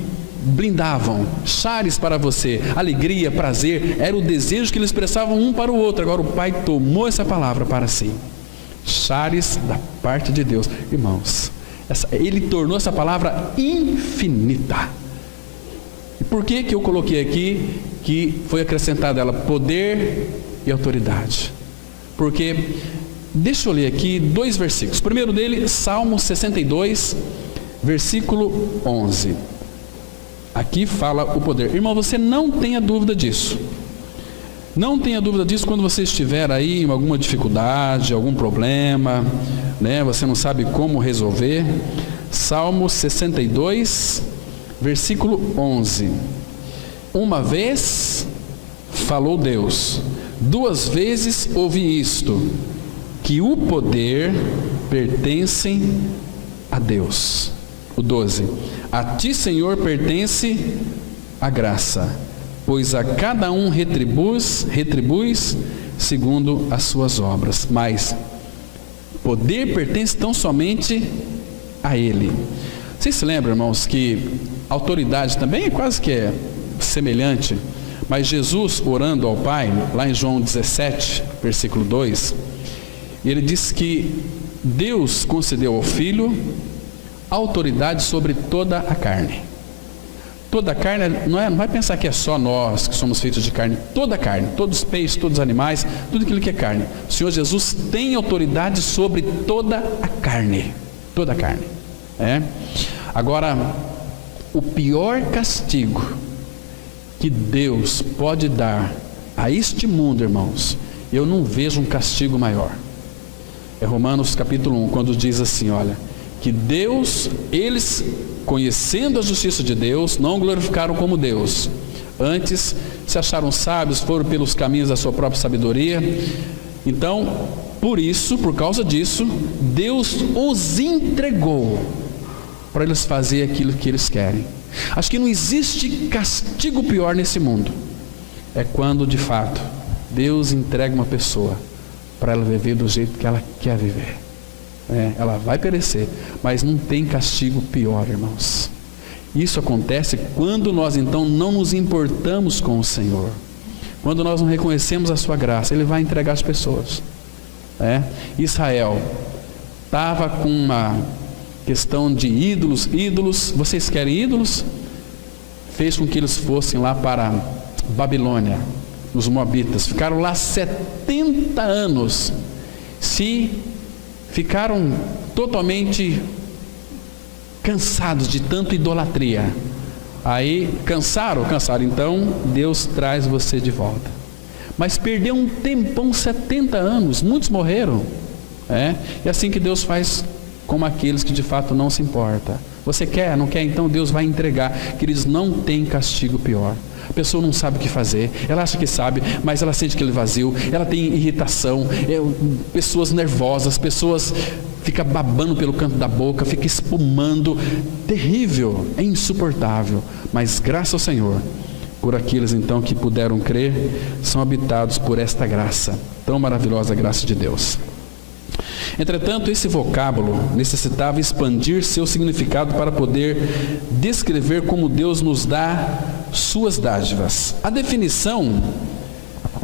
brindavam, chares para você, alegria, prazer, era o desejo que eles expressavam um para o outro. Agora o Pai tomou essa palavra para si. Chares da parte de Deus. Irmãos, Ele tornou essa palavra infinita. E por que eu coloquei aqui que foi acrescentada ela poder e autoridade? Porque, deixa eu ler aqui 2 versículos. O primeiro dele, Salmo 62, versículo 11. Aqui fala o poder. Irmão, você não tenha dúvida disso. Não tenha dúvida disso quando você estiver aí em alguma dificuldade, algum problema, Você não sabe como resolver. Salmo 62, versículo 11. Uma vez falou Deus, 2 vezes ouvi isto, que o poder pertence a Deus. O 12. A ti, Senhor, pertence a graça, pois a cada um retribuis segundo as suas obras. Mas poder pertence tão somente a Ele. Vocês se lembram, irmãos, que autoridade também é quase que semelhante, mas Jesus orando ao Pai, lá em João 17, versículo 2, ele diz que Deus concedeu ao Filho autoridade sobre toda a carne. Toda a carne, não vai pensar que é só nós que somos feitos de carne. Toda a carne, todos os peixes, todos os animais, tudo aquilo que é carne. O Senhor Jesus tem autoridade sobre toda a carne. Toda a carne. Agora, o pior castigo que Deus pode dar a este mundo, irmãos, eu não vejo um castigo maior. É Romanos capítulo 1, quando diz assim, olha, que Deus, eles, conhecendo a justiça de Deus, não glorificaram como Deus. Antes, se acharam sábios, foram pelos caminhos da sua própria sabedoria. Então, por causa disso, Deus os entregou para eles fazerem aquilo que eles querem. Acho que não existe castigo pior nesse mundo. É quando, de fato, Deus entrega uma pessoa para ela viver do jeito que ela quer viver. Ela vai perecer, mas não tem castigo pior, irmãos. Isso acontece quando nós então não nos importamos com o Senhor, quando nós não reconhecemos a sua graça. Ele vai entregar as pessoas. Israel estava com uma questão de ídolos. Vocês querem ídolos? Fez com que eles fossem lá para Babilônia, os moabitas, ficaram lá 70 anos, ficaram totalmente cansados de tanta idolatria. Aí cansaram, então Deus traz você de volta. Mas perdeu um tempão, 70 anos, muitos morreram. E assim que Deus faz com aqueles que de fato não se importam. Você quer, não quer? Então Deus vai entregar. Queridos, não tem castigo pior. A pessoa não sabe o que fazer, ela acha que sabe, mas ela sente aquele vazio, ela tem irritação, pessoas nervosas, pessoas ficam babando pelo canto da boca, fica espumando, terrível, é insuportável. Mas graças ao Senhor, por aqueles então que puderam crer, são habitados por esta graça, tão maravilhosa graça de Deus. Entretanto, esse vocábulo necessitava expandir seu significado para poder descrever como Deus nos dá suas dádivas. A definição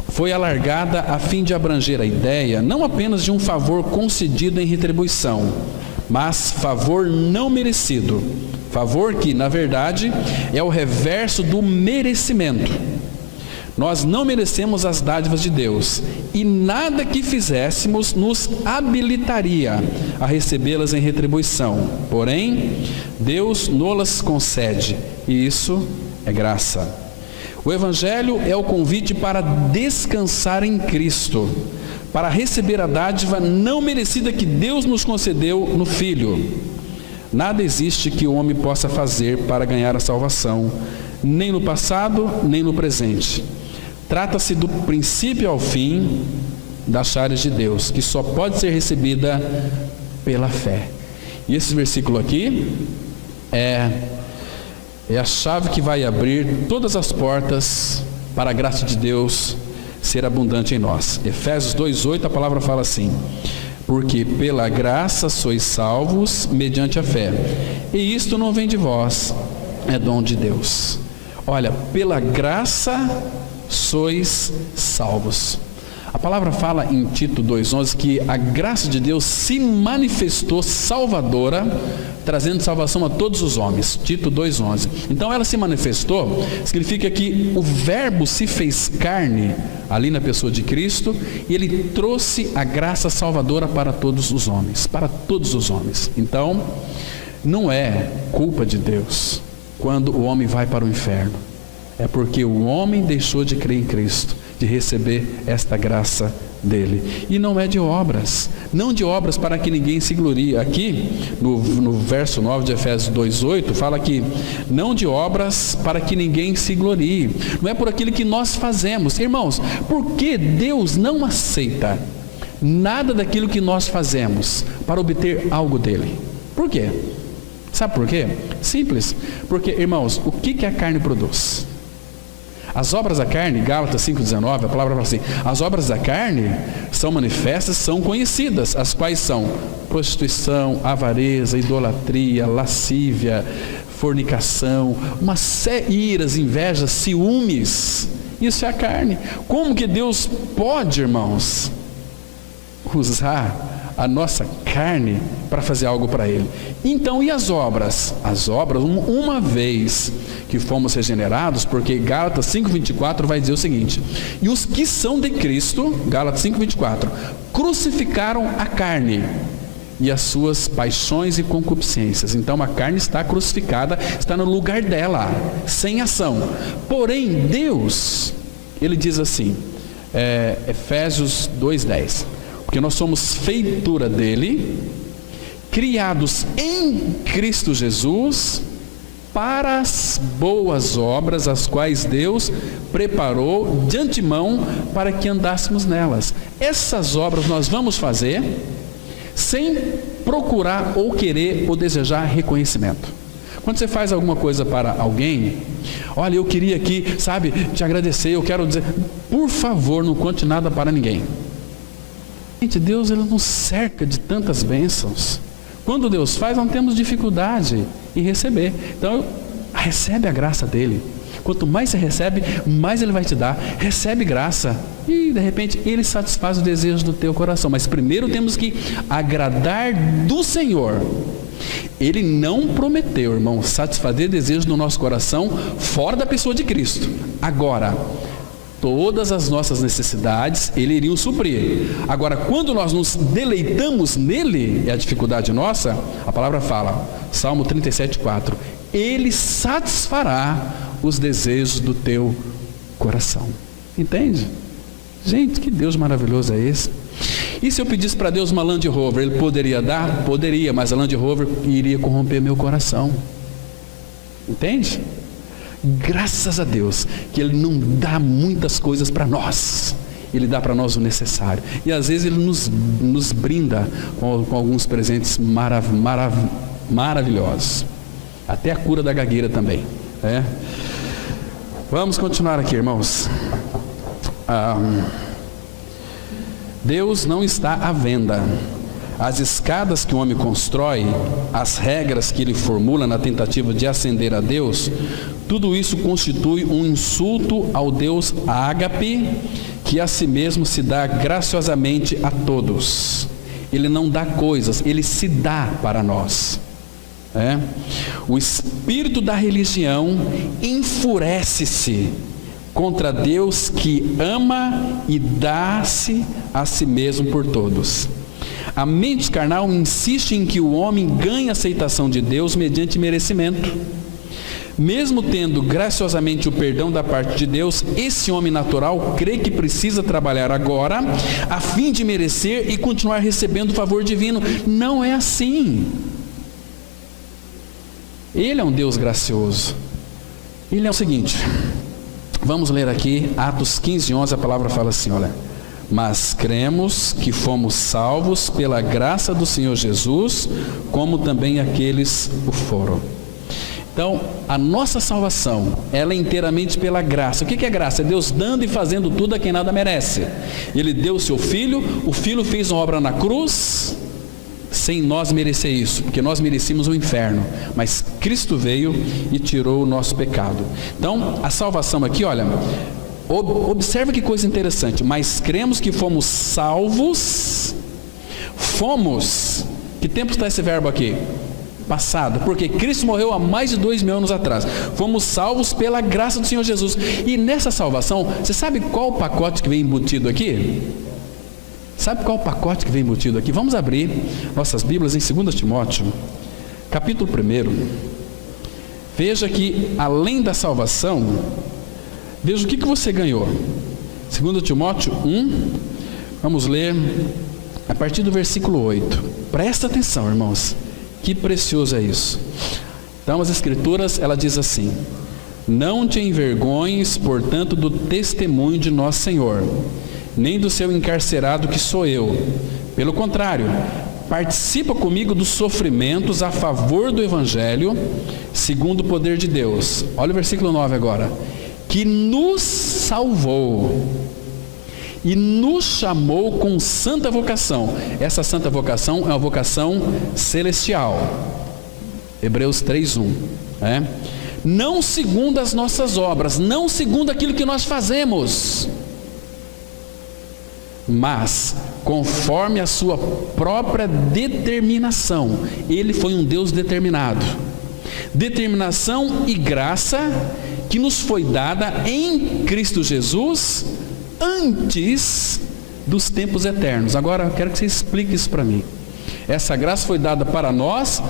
foi alargada a fim de abranger a ideia não apenas de um favor concedido em retribuição, mas favor não merecido, Favor que, na verdade, é o reverso do merecimento. Nós não merecemos as dádivas de Deus, e nada que fizéssemos nos habilitaria a recebê-las em retribuição. Porém, Deus nos concede, e isso é graça. O Evangelho é o convite para descansar em Cristo, para receber a dádiva não merecida que Deus nos concedeu no Filho. Nada existe que o homem possa fazer para ganhar a salvação, nem no passado, nem no presente. Trata-se do princípio ao fim das chaves de Deus, que só pode ser recebida pela fé. E esse versículo aqui é a chave que vai abrir todas as portas para a graça de Deus ser abundante em nós. Efésios 2:8, a palavra fala assim: porque pela graça sois salvos mediante a fé, e isto não vem de vós, é dom de Deus. Olha, pela graça sois salvos. A palavra fala em Tito 2:11 que a graça de Deus se manifestou salvadora, trazendo salvação a todos os homens. Tito 2:11. Então ela se manifestou, significa que o verbo se fez carne ali na pessoa de Cristo, e ele trouxe a graça salvadora para todos os homens, para todos os homens. Então, não é culpa de Deus quando o homem vai para o inferno. É porque o homem deixou de crer em Cristo, de receber esta graça dele. E não é de obras, não de obras para que ninguém se glorie. Aqui, no verso 9 de Efésios 2:8, fala que não de obras para que ninguém se glorie. Não é por aquilo que nós fazemos. Irmãos, por que Deus não aceita nada daquilo que nós fazemos para obter algo dele? Por quê? Sabe por quê? Simples. Porque, irmãos, o que a carne produz? As obras da carne, Gálatas 5:19, a palavra fala assim: as obras da carne são manifestas, são conhecidas, as quais são prostituição, avareza, idolatria, lascívia, fornicação, iras, invejas, ciúmes. Isso é a carne. Como que Deus pode, irmãos, usar a nossa carne para fazer algo para Ele? Então, e as obras? As obras, uma vez que fomos regenerados, porque Gálatas 5:24 vai dizer o seguinte: e os que são de Cristo, Gálatas 5:24, crucificaram a carne e as suas paixões e concupiscências. Então a carne está crucificada, está no lugar dela, sem ação. Porém Deus, Ele diz assim, Efésios 2:10, porque nós somos feitura dele, criados em Cristo Jesus para as boas obras, as quais Deus preparou de antemão para que andássemos nelas. Essas obras nós vamos fazer sem procurar ou querer ou desejar reconhecimento. Quando você faz alguma coisa para alguém, olha, eu queria aqui, sabe, te agradecer, eu quero dizer, por favor, não conte nada para ninguém. Gente, Deus, Ele nos cerca de tantas bênçãos. Quando Deus faz, não temos dificuldade em receber. Então, recebe a graça dEle. Quanto mais você recebe, mais Ele vai te dar. Recebe graça e, de repente, Ele satisfaz o desejo do teu coração. Mas primeiro temos que agradar do Senhor. Ele não prometeu, irmão, satisfazer desejos do nosso coração fora da pessoa de Cristo. Agora, todas as nossas necessidades Ele iria suprir. Agora, quando nós nos deleitamos nele, é a dificuldade nossa, a palavra fala, Salmo 37:4, Ele satisfará os desejos do teu coração. Entende? Gente, que Deus maravilhoso é esse? E se eu pedisse para Deus uma Land Rover, Ele poderia dar? Poderia, mas a Land Rover iria corromper meu coração. Entende? Graças a Deus que Ele não dá muitas coisas para nós, Ele dá para nós o necessário, e às vezes Ele nos brinda com alguns presentes maravilhosos, até a cura da gagueira também, né? Vamos continuar aqui, irmãos. Deus não está à venda. As escadas que o homem constrói, as regras que ele formula na tentativa de ascender a Deus, tudo isso constitui um insulto ao Deus ágape, que a si mesmo se dá graciosamente a todos. Ele não dá coisas, Ele se dá para nós. O espírito da religião enfurece-se contra Deus que ama e dá-se a si mesmo por todos. A mente carnal insiste em que o homem ganhe a aceitação de Deus mediante merecimento. Mesmo tendo graciosamente o perdão da parte de Deus, esse homem natural crê que precisa trabalhar agora a fim de merecer e continuar recebendo o favor divino. Não é assim. Ele é um Deus gracioso. Ele é o seguinte, vamos ler aqui Atos 15:11, a palavra fala assim, olha: mas cremos que fomos salvos pela graça do Senhor Jesus, como também aqueles o foram. Então, a nossa salvação, ela é inteiramente pela graça. O que é graça? É Deus dando e fazendo tudo a quem nada merece. Ele deu o seu Filho, o Filho fez uma obra na cruz, sem nós merecer isso, porque nós merecíamos o inferno, mas Cristo veio e tirou o nosso pecado. Então, a salvação aqui, olha, observa que coisa interessante, mas cremos que fomos salvos, que tempo está esse verbo aqui? Passado, porque Cristo morreu há mais de 2.000 anos atrás. Fomos salvos pela graça do Senhor Jesus. E nessa salvação, você sabe qual o pacote que vem embutido aqui? Sabe qual o pacote que vem embutido aqui? Vamos abrir nossas Bíblias em 2 Timóteo, capítulo 1. Veja que além da salvação, veja o que você ganhou. 2 Timóteo 1, vamos ler a partir do versículo 8. Presta atenção, irmãos. Que precioso é isso. Então as Escrituras, ela diz assim: não te envergonhes, portanto, do testemunho de nosso Senhor, nem do seu encarcerado que sou eu. Pelo contrário, participa comigo dos sofrimentos a favor do Evangelho, segundo o poder de Deus. Olha o versículo 9 agora. Que nos salvou e nos chamou com santa vocação. Essa santa vocação é uma vocação celestial. Hebreus 3:1. Não segundo as nossas obras, não segundo aquilo que nós fazemos, mas conforme a sua própria determinação. Ele foi um Deus determinado. Determinação e graça que nos foi dada em Cristo Jesus antes dos tempos eternos. Agora eu quero que você explique isso para mim. Essa graça foi dada para nós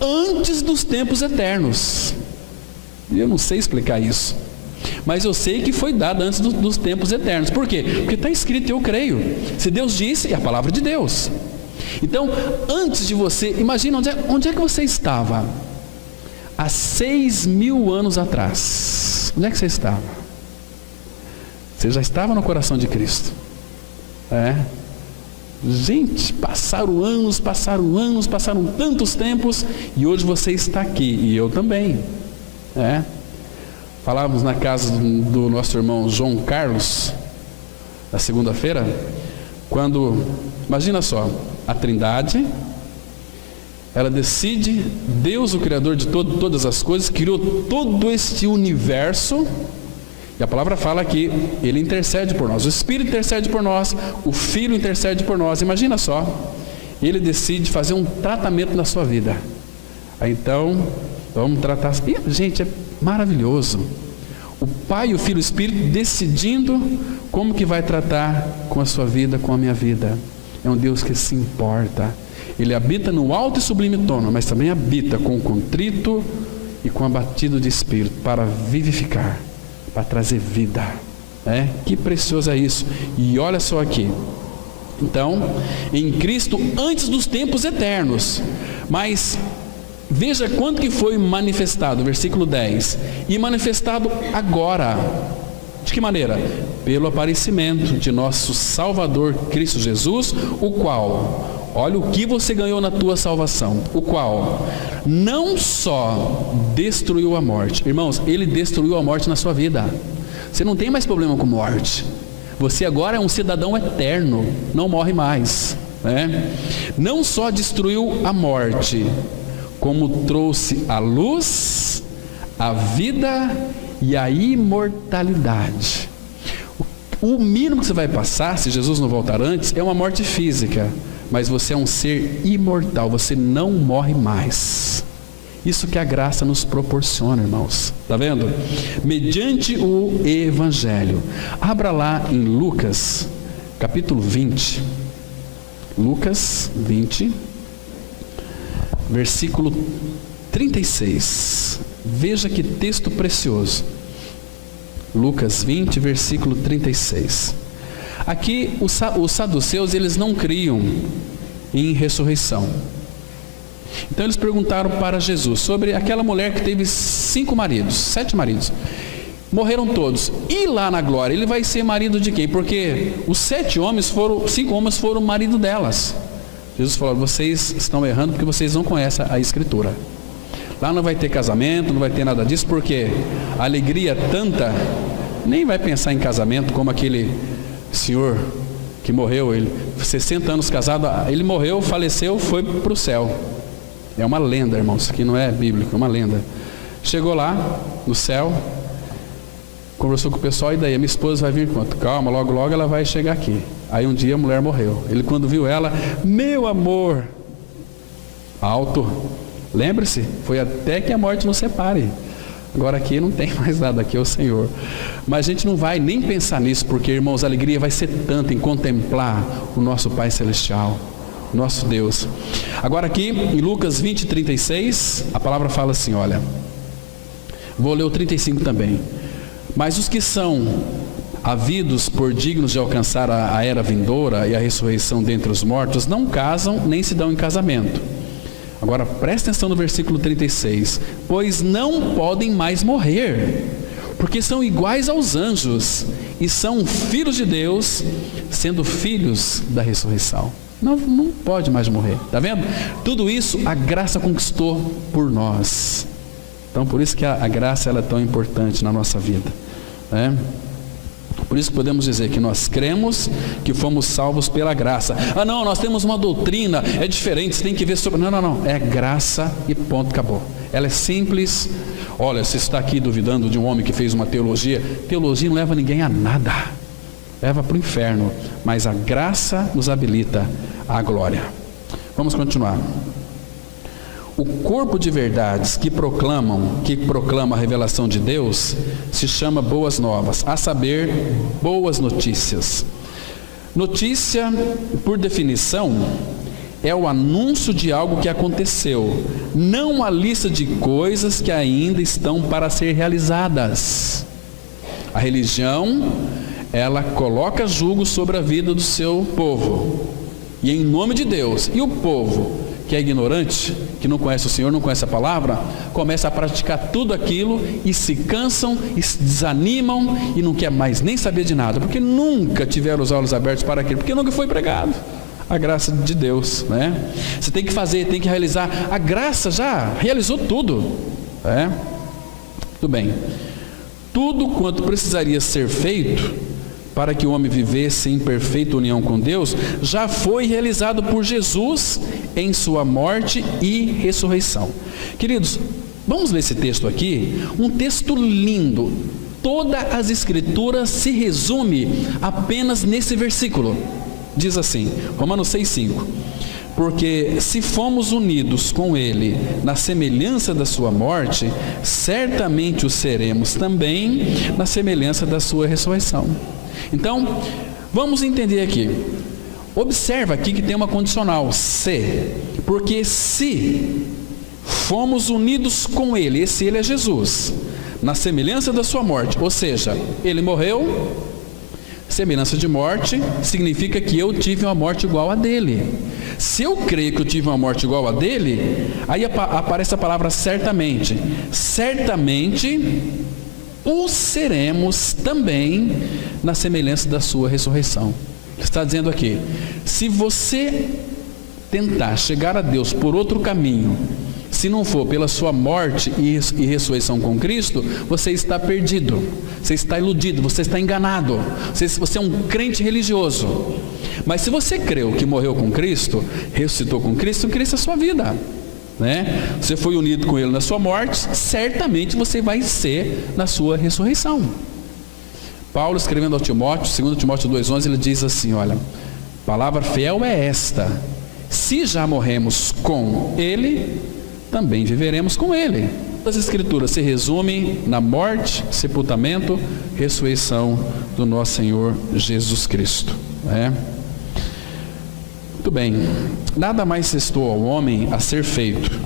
antes dos tempos eternos. Eu não sei explicar isso, mas eu sei que foi dada antes dos tempos eternos. Por quê? Porque está escrito, eu creio. Se Deus disse, é a palavra de Deus. Então, antes de você, imagina onde é que você estava há 6.000 anos atrás. Onde é que você estava? Você já estava no coração de Cristo. Gente, passaram anos, passaram tantos tempos, e hoje você está aqui, e eu também. Falávamos na casa do nosso irmão João Carlos, na segunda-feira, quando, imagina só, a Trindade, ela decide, Deus, o Criador de todas as coisas, criou todo este universo. E a palavra fala que Ele intercede por nós, o Espírito intercede por nós, o Filho intercede por nós. Imagina só, Ele decide fazer um tratamento na sua vida. Então, vamos tratar. E, gente, é maravilhoso. O Pai, o Filho e o Espírito decidindo como que vai tratar com a sua vida, com a minha vida. É um Deus que se importa. Ele habita no alto e sublime trono, mas também habita com o contrito e com o abatido de espírito, para vivificar, para trazer vida. Que precioso é isso. E olha só aqui. Então, em Cristo antes dos tempos eternos. Mas veja quando que foi manifestado, versículo 10. E manifestado agora. De que maneira? Pelo aparecimento de nosso Salvador Cristo Jesus, o qual, olha o que você ganhou na tua salvação, o qual não só destruiu a morte. Irmãos, Ele destruiu a morte na sua vida. Você não tem mais problema com morte. Você agora é um cidadão eterno, não morre mais. Não só destruiu a morte, como trouxe a luz, a vida e a imortalidade. O mínimo que você vai passar, se Jesus não voltar antes, é uma morte física. Mas você é um ser imortal, você não morre mais. Isso que a graça nos proporciona, irmãos. Está vendo? Mediante o Evangelho. Abra lá em Lucas, capítulo 20. Lucas 20, versículo 36. Veja que texto precioso. Lucas 20, versículo 36. Aqui os saduceus, eles não criam em ressurreição. Então eles perguntaram para Jesus sobre aquela mulher que teve 7 maridos. Morreram todos. E lá na glória, ele vai ser marido de quem? Porque os 5 homens foram marido delas. Jesus falou: vocês estão errando porque vocês não conhecem a Escritura. Lá não vai ter casamento, não vai ter nada disso, porque a alegria tanta, nem vai pensar em casamento como aquele senhor que morreu, ele 60 anos casado, ele morreu, faleceu, foi para o céu. É uma lenda, irmãos, isso aqui não é bíblico, é uma lenda. Chegou lá no céu, conversou com o pessoal: e daí, a minha esposa vai vir quanto? Calma, logo logo ela vai chegar aqui. Aí um dia a mulher morreu. Ele, quando viu ela: meu amor, alto, lembre-se, foi até que a morte nos separe. Agora aqui não tem mais nada, aqui é o Senhor. Mas a gente não vai nem pensar nisso, porque, irmãos, a alegria vai ser tanta em contemplar o nosso Pai Celestial, nosso Deus. Agora aqui em Lucas 20, 36, a palavra fala assim, olha, vou ler o 35 também. Mas os que são havidos por dignos de alcançar a era vindoura e a ressurreição dentre os mortos, não casam nem se dão em casamento. Agora presta atenção no versículo 36. Pois não podem mais morrer, porque são iguais aos anjos e são filhos de Deus, sendo filhos da ressurreição. Não pode mais morrer, está vendo? Tudo isso a graça conquistou por nós. Então por isso que a graça ela é tão importante na nossa vida, né? Por isso que podemos dizer que nós cremos que fomos salvos pela graça. Ah não, nós temos uma doutrina, é diferente, você tem que ver sobre... Não, é graça e ponto, acabou. Ela é simples. Olha, você está aqui duvidando de um homem que fez uma teologia. Teologia não leva ninguém a nada, leva para o inferno. Mas a graça nos habilita à glória. Vamos continuar. O corpo de verdades que proclama a revelação de Deus se chama boas novas, a saber, boas notícias. Notícia, por definição, é o anúncio de algo que aconteceu, não a lista de coisas que ainda estão para ser realizadas. A religião, ela coloca julgo sobre a vida do seu povo, e em nome de Deus, e o povo que é ignorante, que não conhece o Senhor, não conhece a palavra, começa a praticar tudo aquilo e se cansam, e se desanimam e não quer mais nem saber de nada, porque nunca tiveram os olhos abertos para aquilo, porque nunca foi pregado a graça de Deus, né? Você tem que fazer, tem que realizar. A graça já realizou tudo, né? Tudo bem. Tudo quanto precisaria ser feito para que o homem vivesse em perfeita união com Deus, já foi realizado por Jesus em sua morte e ressurreição. Queridos, vamos ler esse texto aqui, um texto lindo. Todas as escrituras se resume apenas nesse versículo. Diz assim, Romanos 6,5: porque se fomos unidos com Ele na semelhança da sua morte, certamente o seremos também na semelhança da sua ressurreição. Então, vamos entender aqui. Observa aqui que tem uma condicional, se. Porque se fomos unidos com Ele, esse Ele é Jesus, na semelhança da sua morte, ou seja, Ele morreu, semelhança de morte, significa que eu tive uma morte igual a dele. Se eu creio que eu tive uma morte igual a dele, aí aparece a palavra certamente. Certamente o seremos também na semelhança da sua ressurreição. Ele está dizendo aqui, se você tentar chegar a Deus por outro caminho, se não for pela sua morte e ressurreição com Cristo, você está perdido, você está iludido, você está enganado, você é um crente religioso. Mas se você creu que morreu com Cristo, ressuscitou com Cristo, Cristo é a sua vida, né? Você foi unido com Ele na sua morte, certamente você vai ser na sua ressurreição. Paulo, escrevendo ao Timóteo, 2 Timóteo 2,11, ele diz assim, olha, palavra fiel é esta: se já morremos com Ele, também viveremos com Ele. As Escrituras se resumem na morte, sepultamento, ressurreição do nosso Senhor Jesus Cristo. Muito bem, nada mais restou ao homem a ser feito.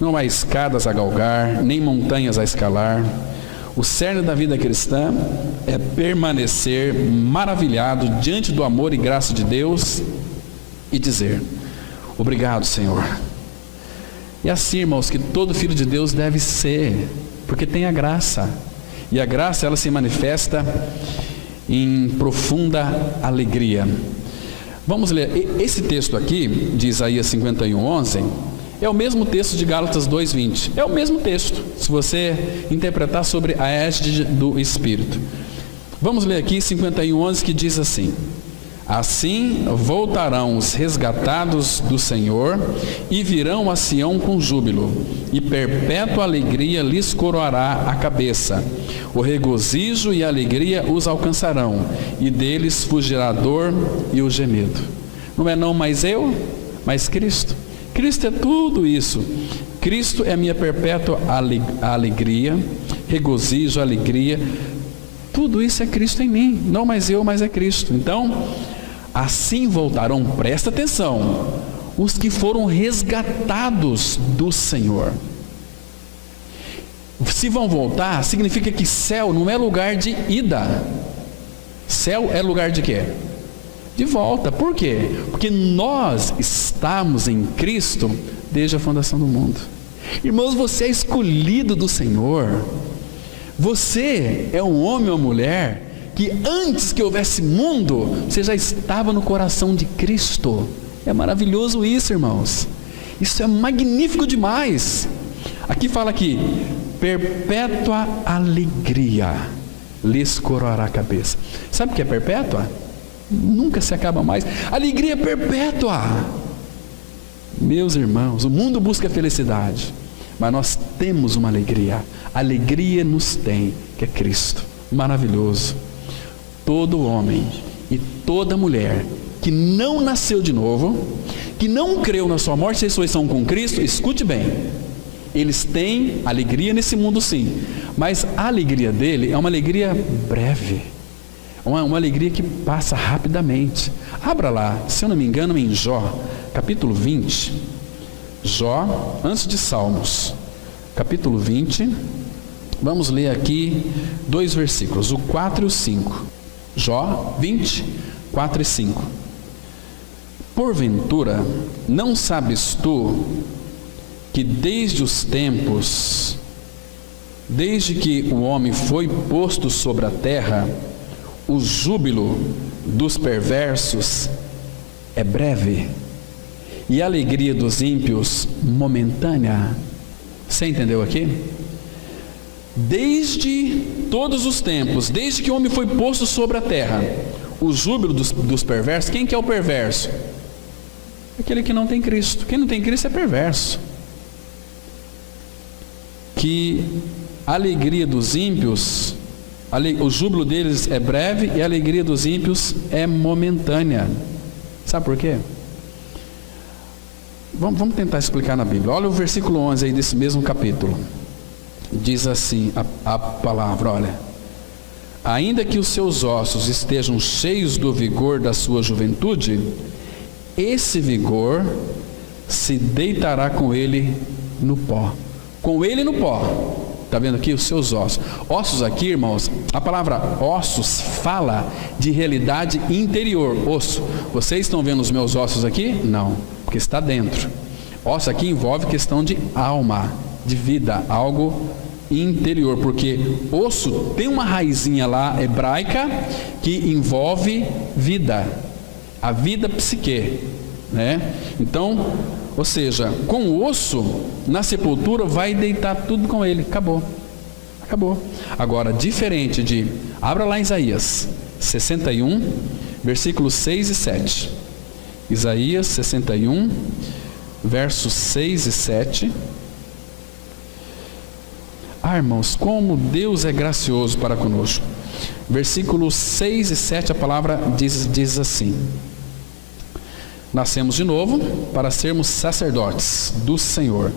Não há escadas a galgar, nem montanhas a escalar. O cerne da vida cristã é permanecer maravilhado diante do amor e graça de Deus e dizer: obrigado, Senhor. E assim, irmãos, que todo filho de Deus deve ser, porque tem a graça. E a graça, ela se manifesta em profunda alegria. Vamos ler esse texto aqui, de Isaías 51:11, é o mesmo texto de Gálatas 2:20. É o mesmo texto, se você interpretar sobre a égide do Espírito. Vamos ler aqui 51:11, que diz assim: assim voltarão os resgatados do Senhor e virão a Sião com júbilo, e perpétua alegria lhes coroará a cabeça. O regozijo e a alegria os alcançarão, e deles fugirá a dor e o gemido. Não é não mais eu, mas Cristo. Cristo é tudo isso. Cristo é a minha perpétua alegria, regozijo, alegria. Tudo isso é Cristo em mim. Não mais eu, mas é Cristo. Então, assim voltarão, presta atenção, os que foram resgatados do Senhor. Se vão voltar, significa que céu não é lugar de ida. Céu é lugar de quê? De volta. Por quê? Porque nós estamos em Cristo desde a fundação do mundo. Irmãos, você é escolhido do Senhor. Você é um homem ou mulher que antes que houvesse mundo, você já estava no coração de Cristo. É maravilhoso isso, irmãos. Isso é magnífico demais. Aqui fala que perpétua alegria lhes coroará a cabeça. Sabe o que é perpétua? Nunca se acaba mais. Alegria perpétua. Meus irmãos, o mundo busca felicidade, mas nós temos uma alegria. Alegria nos tem, que é Cristo. Maravilhoso. Todo homem e toda mulher que não nasceu de novo, que não creu na sua morte e ressurreição com Cristo, escute bem, eles têm alegria nesse mundo sim, mas a alegria dele é uma alegria breve, uma alegria que passa rapidamente. Abra lá, se eu não me engano, em Jó, capítulo 20, Jó, antes de Salmos, capítulo 20, vamos ler aqui 2 versículos, o 4 e o 5. Jó 20, 4 e 5. Porventura, não sabes tu que desde os tempos, desde que o homem foi posto sobre a terra, o júbilo dos perversos é breve, e a alegria dos ímpios momentânea? Você entendeu aqui? Desde todos os tempos, desde que o homem foi posto sobre a terra, o júbilo dos perversos. Quem que é o perverso? Aquele que não tem Cristo. Quem não tem Cristo é perverso. Que a alegria dos ímpios, o júbilo deles é breve e a alegria dos ímpios é momentânea. Sabe por quê? Vamos tentar explicar na Bíblia. Olha o versículo 11 aí desse mesmo capítulo. Diz assim a palavra, olha: ainda que os seus ossos estejam cheios do vigor da sua juventude, esse vigor se deitará com ele no pó. Com ele no pó. Está vendo aqui os seus ossos? Ossos aqui, irmãos, a palavra ossos fala de realidade interior. Osso. Vocês estão vendo os meus ossos aqui? Não, porque está dentro. Osso aqui envolve questão de alma, de vida, algo interior, porque osso tem uma raizinha lá hebraica que envolve vida, a vida psique, né? Então, ou seja, com o osso na sepultura vai deitar tudo com ele, acabou. Agora, diferente de, abra lá em Isaías 61, versículos 6 e 7. Isaías 61, versos 6 e 7. Irmãos, como Deus é gracioso para conosco. Versículos 6 e 7, a palavra diz assim: nascemos de novo para sermos sacerdotes do Senhor,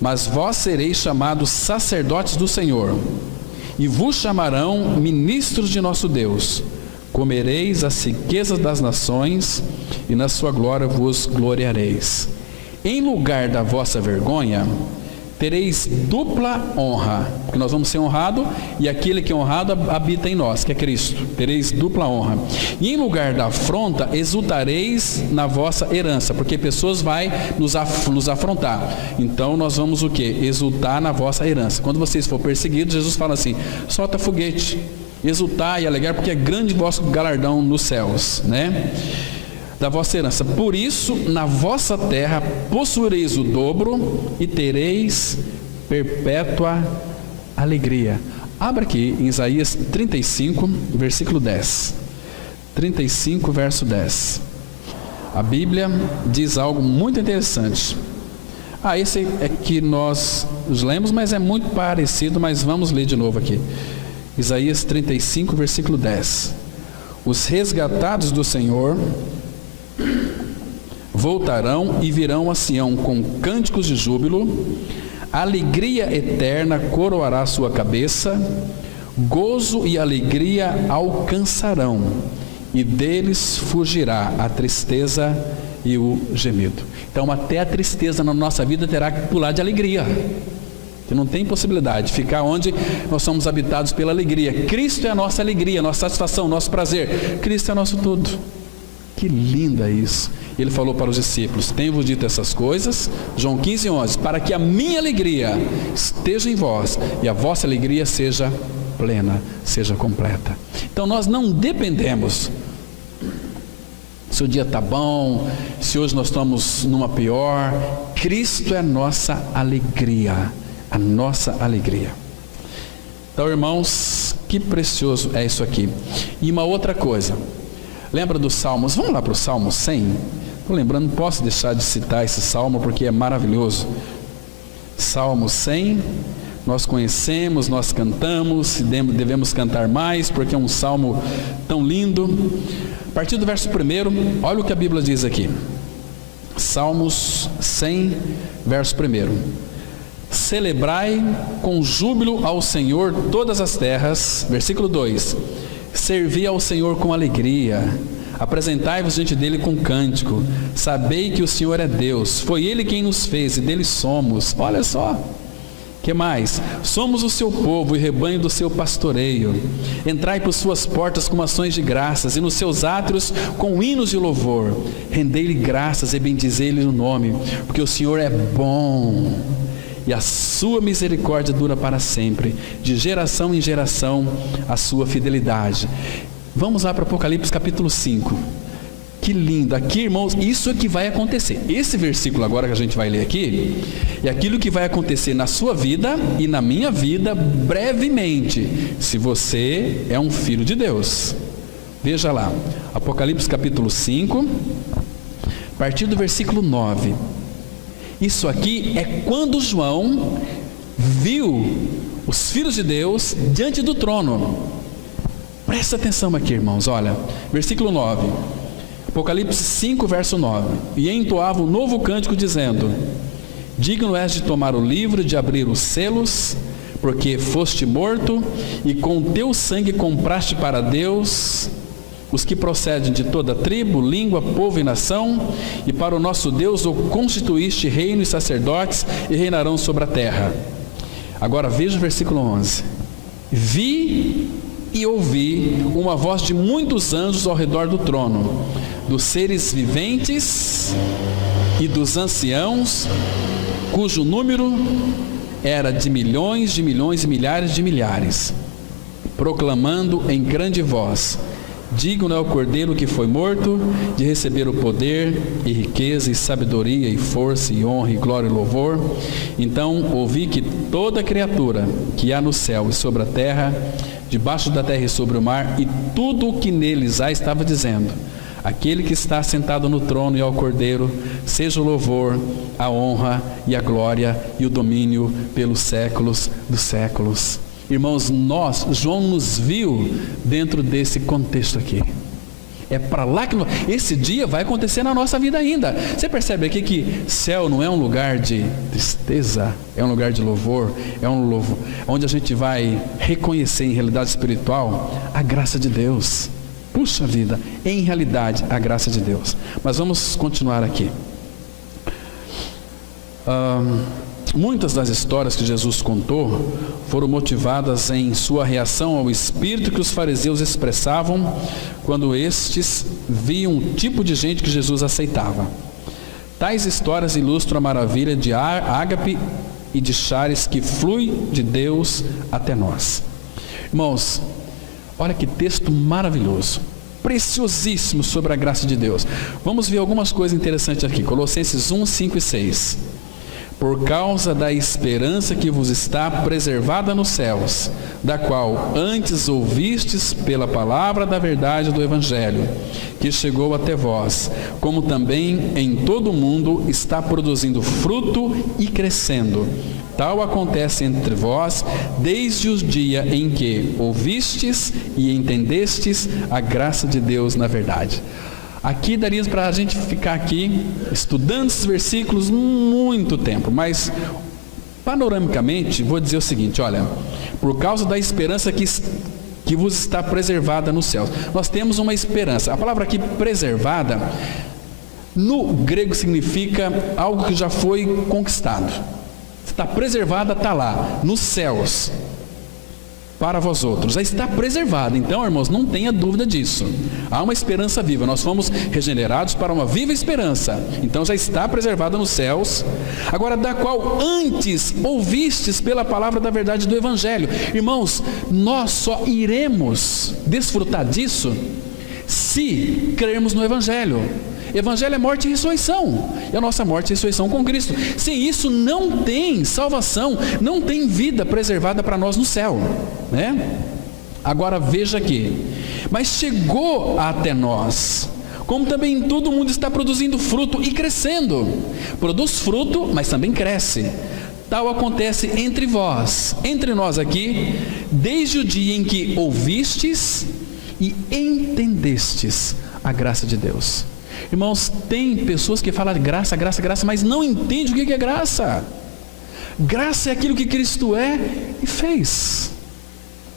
mas vós sereis chamados sacerdotes do Senhor, e vos chamarão ministros de nosso Deus. Comereis as riquezas das nações, e na sua glória vos gloriareis. Em lugar da vossa vergonha, tereis dupla honra, porque nós vamos ser honrados, e aquele que é honrado habita em nós, que é Cristo. Tereis dupla honra. E em lugar da afronta, exultareis na vossa herança, porque pessoas vão nos afrontar. Então nós vamos o quê? Exultar na vossa herança. Quando vocês forem perseguidos, Jesus fala assim: solta foguete, exultar e alegrar, porque é grande vosso galardão nos céus, né? Da vossa herança. Por isso, na vossa terra possuireis o dobro e tereis perpétua alegria. Abra aqui em Isaías 35, versículo 10. 35, verso 10. A Bíblia diz algo muito interessante. Esse é que nós lemos, mas é muito parecido, mas vamos ler de novo aqui. Isaías 35, versículo 10. Os resgatados do Senhor voltarão e virão a Sião com cânticos de júbilo, alegria eterna coroará sua cabeça, gozo e alegria alcançarão, e deles fugirá a tristeza e o gemido. Então até a tristeza na nossa vida terá que pular de alegria, que não tem possibilidade de ficar onde nós somos habitados pela alegria. Cristo é a nossa alegria, nossa satisfação, nosso prazer. Cristo é nosso tudo. Que lindo é isso. Ele falou para os discípulos: tenho-vos dito essas coisas, João 15, 11, para que a minha alegria esteja em vós e a vossa alegria seja plena, seja completa. Então nós não dependemos se o dia está bom, se hoje nós estamos numa pior. Cristo é a nossa alegria, a nossa alegria. Então, irmãos, que precioso é isso aqui. E uma outra coisa, lembra dos Salmos? Vamos lá para o Salmo 100? Estou lembrando, não posso deixar de citar esse Salmo porque é maravilhoso. Salmo 100, nós conhecemos, nós cantamos, devemos cantar mais, porque é um Salmo tão lindo. A partir do verso 1, olha o que a Bíblia diz aqui. Salmos 100, verso 1. Celebrai com júbilo ao Senhor todas as terras. Versículo 2. Servi ao Senhor com alegria, apresentai-vos diante dele com cântico, sabei que o Senhor é Deus, foi ele quem nos fez e dele somos. Olha só, que mais? Somos o seu povo e rebanho do seu pastoreio. Entrai por suas portas com ações de graças e nos seus átrios com hinos de louvor. Rendei-lhe graças e bendizei-lhe o nome, porque o Senhor é bom e a sua misericórdia dura para sempre, de geração em geração a sua fidelidade. Vamos lá para Apocalipse capítulo 5. Que lindo, aqui, irmãos, isso é que vai acontecer. Esse versículo agora que a gente vai ler aqui é aquilo que vai acontecer na sua vida e na minha vida brevemente, se você é um filho de Deus. Veja lá, Apocalipse capítulo 5, a partir do versículo 9. Isso aqui é quando João viu os filhos de Deus diante do trono. Presta atenção aqui, irmãos, olha, versículo 9. Apocalipse 5, verso 9. E entoava um novo cântico dizendo: digno és de tomar o livro, de abrir os selos, porque foste morto, e com teu sangue compraste para Deus os que procedem de toda tribo, língua, povo e nação, e para o nosso Deus o constituíste reino e sacerdotes, e reinarão sobre a terra. Agora veja o versículo 11. Vi e ouvi uma voz de muitos anjos ao redor do trono, dos seres viventes e dos anciãos, cujo número era de milhões e milhares de milhares, proclamando em grande voz: digno é o Cordeiro que foi morto de receber o poder e riqueza e sabedoria e força e honra e glória e louvor. Então ouvi que toda criatura que há no céu e sobre a terra, debaixo da terra e sobre o mar, e tudo o que neles há, estava dizendo: aquele que está sentado no trono e ao Cordeiro, seja o louvor, a honra e a glória e o domínio pelos séculos dos séculos. Irmãos, João nos viu dentro desse contexto aqui. É para lá que esse dia vai acontecer na nossa vida ainda. Você percebe aqui que céu não é um lugar de tristeza, é um lugar de louvor, é um louvor onde a gente vai reconhecer em realidade espiritual a graça de Deus. Puxa vida, em realidade a graça de Deus. Mas vamos continuar aqui. Muitas das histórias que Jesus contou foram motivadas em sua reação ao espírito que os fariseus expressavam quando estes viam o tipo de gente que Jesus aceitava. Tais histórias ilustram a maravilha de ágape e de charis que flui de Deus até nós. Irmãos, olha que texto maravilhoso, preciosíssimo sobre a graça de Deus. Vamos ver algumas coisas interessantes aqui. Colossenses 1, 5 e 6. Por causa da esperança que vos está preservada nos céus, da qual antes ouvistes pela palavra da verdade do Evangelho, que chegou até vós, como também em todo o mundo está produzindo fruto e crescendo. Tal acontece entre vós desde o dia em que ouvistes e entendestes a graça de Deus na verdade. Aqui daria para a gente ficar aqui estudando esses versículos muito tempo, mas panoramicamente vou dizer o seguinte: olha, por causa da esperança que vos está preservada nos céus. Nós temos uma esperança. A palavra aqui preservada no grego significa algo que já foi conquistado. Está preservada, está lá nos céus para vós outros, já está preservada. Então, irmãos, não tenha dúvida disso. Há uma esperança viva. Nós fomos regenerados para uma viva esperança. Então já está preservada nos céus. Agora, da qual antes ouvistes pela palavra da verdade do Evangelho. Irmãos, nós só iremos desfrutar disso se crermos no Evangelho. Evangelho é morte e ressurreição, e a nossa morte e ressurreição com Cristo. Sem isso não tem salvação, não tem vida preservada para nós no céu, né? Agora veja aqui, mas chegou até nós, como também todo mundo está produzindo fruto e crescendo. Produz fruto, mas também cresce. Tal acontece entre vós, entre nós aqui, desde o dia em que ouvistes e entendestes a graça de Deus. Irmãos, tem pessoas que falam de graça, graça, graça, mas não entendem o que é graça. Graça é aquilo que Cristo é e fez,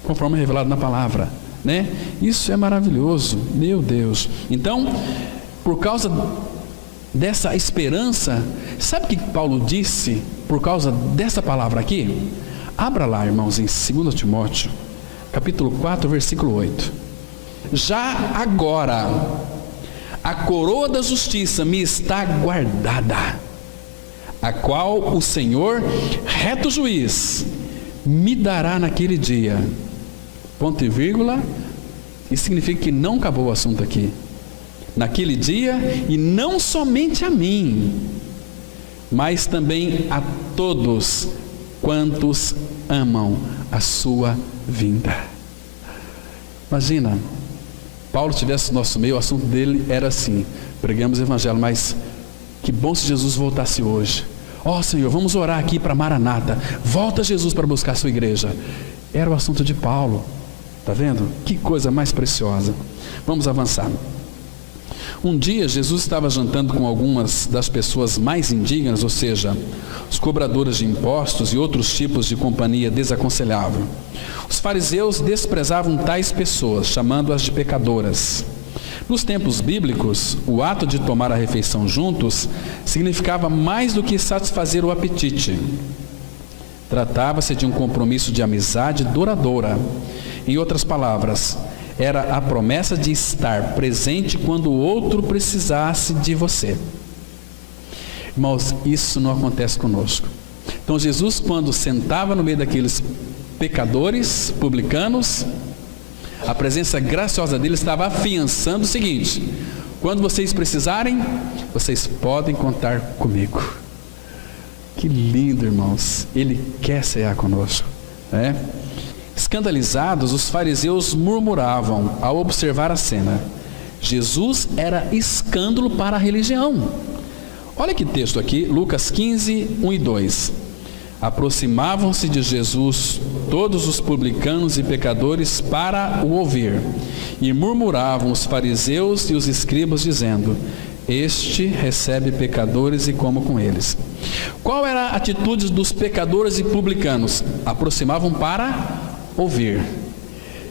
conforme revelado na palavra, né? Isso é maravilhoso, meu Deus. Então, por causa dessa esperança, sabe o que Paulo disse por causa dessa palavra aqui? Abra lá, irmãos, em 2 Timóteo, capítulo 4, versículo 8. Já agora a coroa da justiça me está guardada, a qual o Senhor, reto juiz, me dará naquele dia. Ponto e vírgula. Isso significa que não acabou o assunto aqui. Naquele dia, e não somente a mim, mas também a todos quantos amam a sua vinda. Imagina, Paulo estivesse no nosso meio, o assunto dele era assim: pregamos o Evangelho, mas que bom se Jesus voltasse hoje. Ó Senhor, vamos orar aqui para Maranata, volta Jesus para buscar a sua igreja. Era o assunto de Paulo, está vendo? Que coisa mais preciosa. Vamos avançar. Um dia Jesus estava jantando com algumas das pessoas mais indignas, ou seja, os cobradores de impostos e outros tipos de companhia desaconselhável. Os fariseus desprezavam tais pessoas, chamando-as de pecadoras. Nos tempos bíblicos, o ato de tomar a refeição juntos significava mais do que satisfazer o apetite. Tratava-se de um compromisso de amizade duradoura. Em outras palavras, era a promessa de estar presente quando o outro precisasse de você. Irmãos, isso não acontece conosco. Então Jesus, quando sentava no meio daqueles pecadores, publicanos, a presença graciosa dele estava afiançando o seguinte: quando vocês precisarem, vocês podem contar comigo. Que lindo, irmãos. Ele quer cear conosco, né? Escandalizados, os fariseus murmuravam ao observar a cena. Jesus era escândalo para a religião. Olha que texto aqui, Lucas 15, 1 e 2. Aproximavam-se de Jesus todos os publicanos e pecadores para o ouvir. E murmuravam os fariseus e os escribas, dizendo: este recebe pecadores e come com eles. Qual era a atitude dos pecadores e publicanos? Aproximavam para ouvir.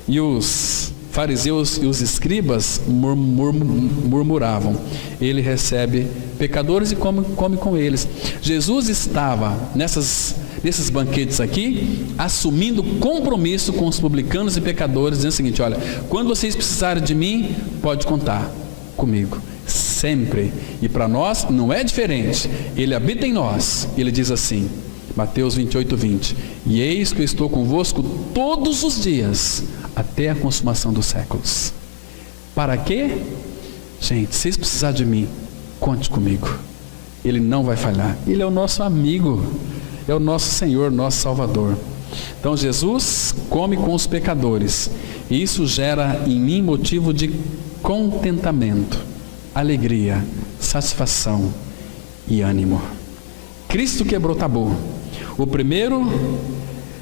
E os fariseus e os escribas murmuravam: ele recebe pecadores e come com eles. Jesus estava nesses banquetes aqui, assumindo compromisso com os publicanos e pecadores, dizendo o seguinte: olha, quando vocês precisarem de mim, pode contar comigo, sempre. E para nós não é diferente. Ele habita em nós. Ele diz assim, Mateus 28:20: e eis que eu estou convosco todos os dias, até a consumação dos séculos. Para quê? Gente, se vocês precisarem de mim, conte comigo. Ele não vai falhar. Ele é o nosso amigo, é o nosso Senhor, nosso Salvador. Então Jesus come com os pecadores, e isso gera em mim motivo de contentamento, alegria, satisfação e ânimo. Cristo quebrou tabu. O primeiro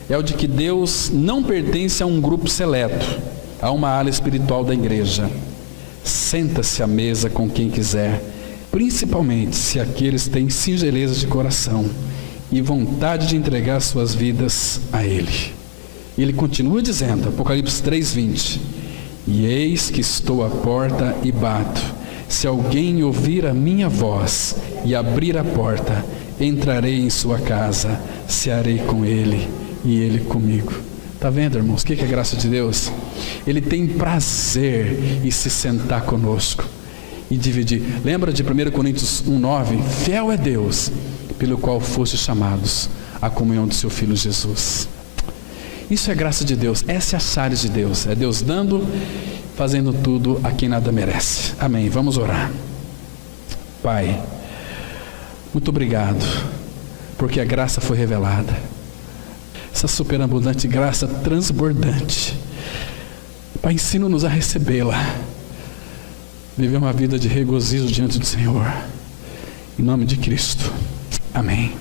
é o de que Deus não pertence a um grupo seleto, a uma ala espiritual da igreja. Senta-se à mesa com quem quiser, principalmente se aqueles têm singeleza de coração e vontade de entregar suas vidas a Ele. E Ele continua dizendo, Apocalipse 3:20: e eis que estou à porta e bato. Se alguém ouvir a minha voz e abrir a porta, entrarei em sua casa, cearei com ele e ele comigo. Está vendo, irmãos? O que é a graça de Deus? Ele tem prazer em se sentar conosco e dividir. Lembra de 1 Coríntios 1:9? Fiel é Deus, pelo qual fostes chamados à comunhão do seu Filho Jesus. Isso é graça de Deus, essa é a charis de Deus. É Deus dando, fazendo tudo a quem nada merece. Amém. Vamos orar. Pai, muito obrigado, porque a graça foi revelada. Essa superabundante graça transbordante. Pai, ensina-nos a recebê-la. Viver uma vida de regozijo diante do Senhor. Em nome de Cristo. Amém.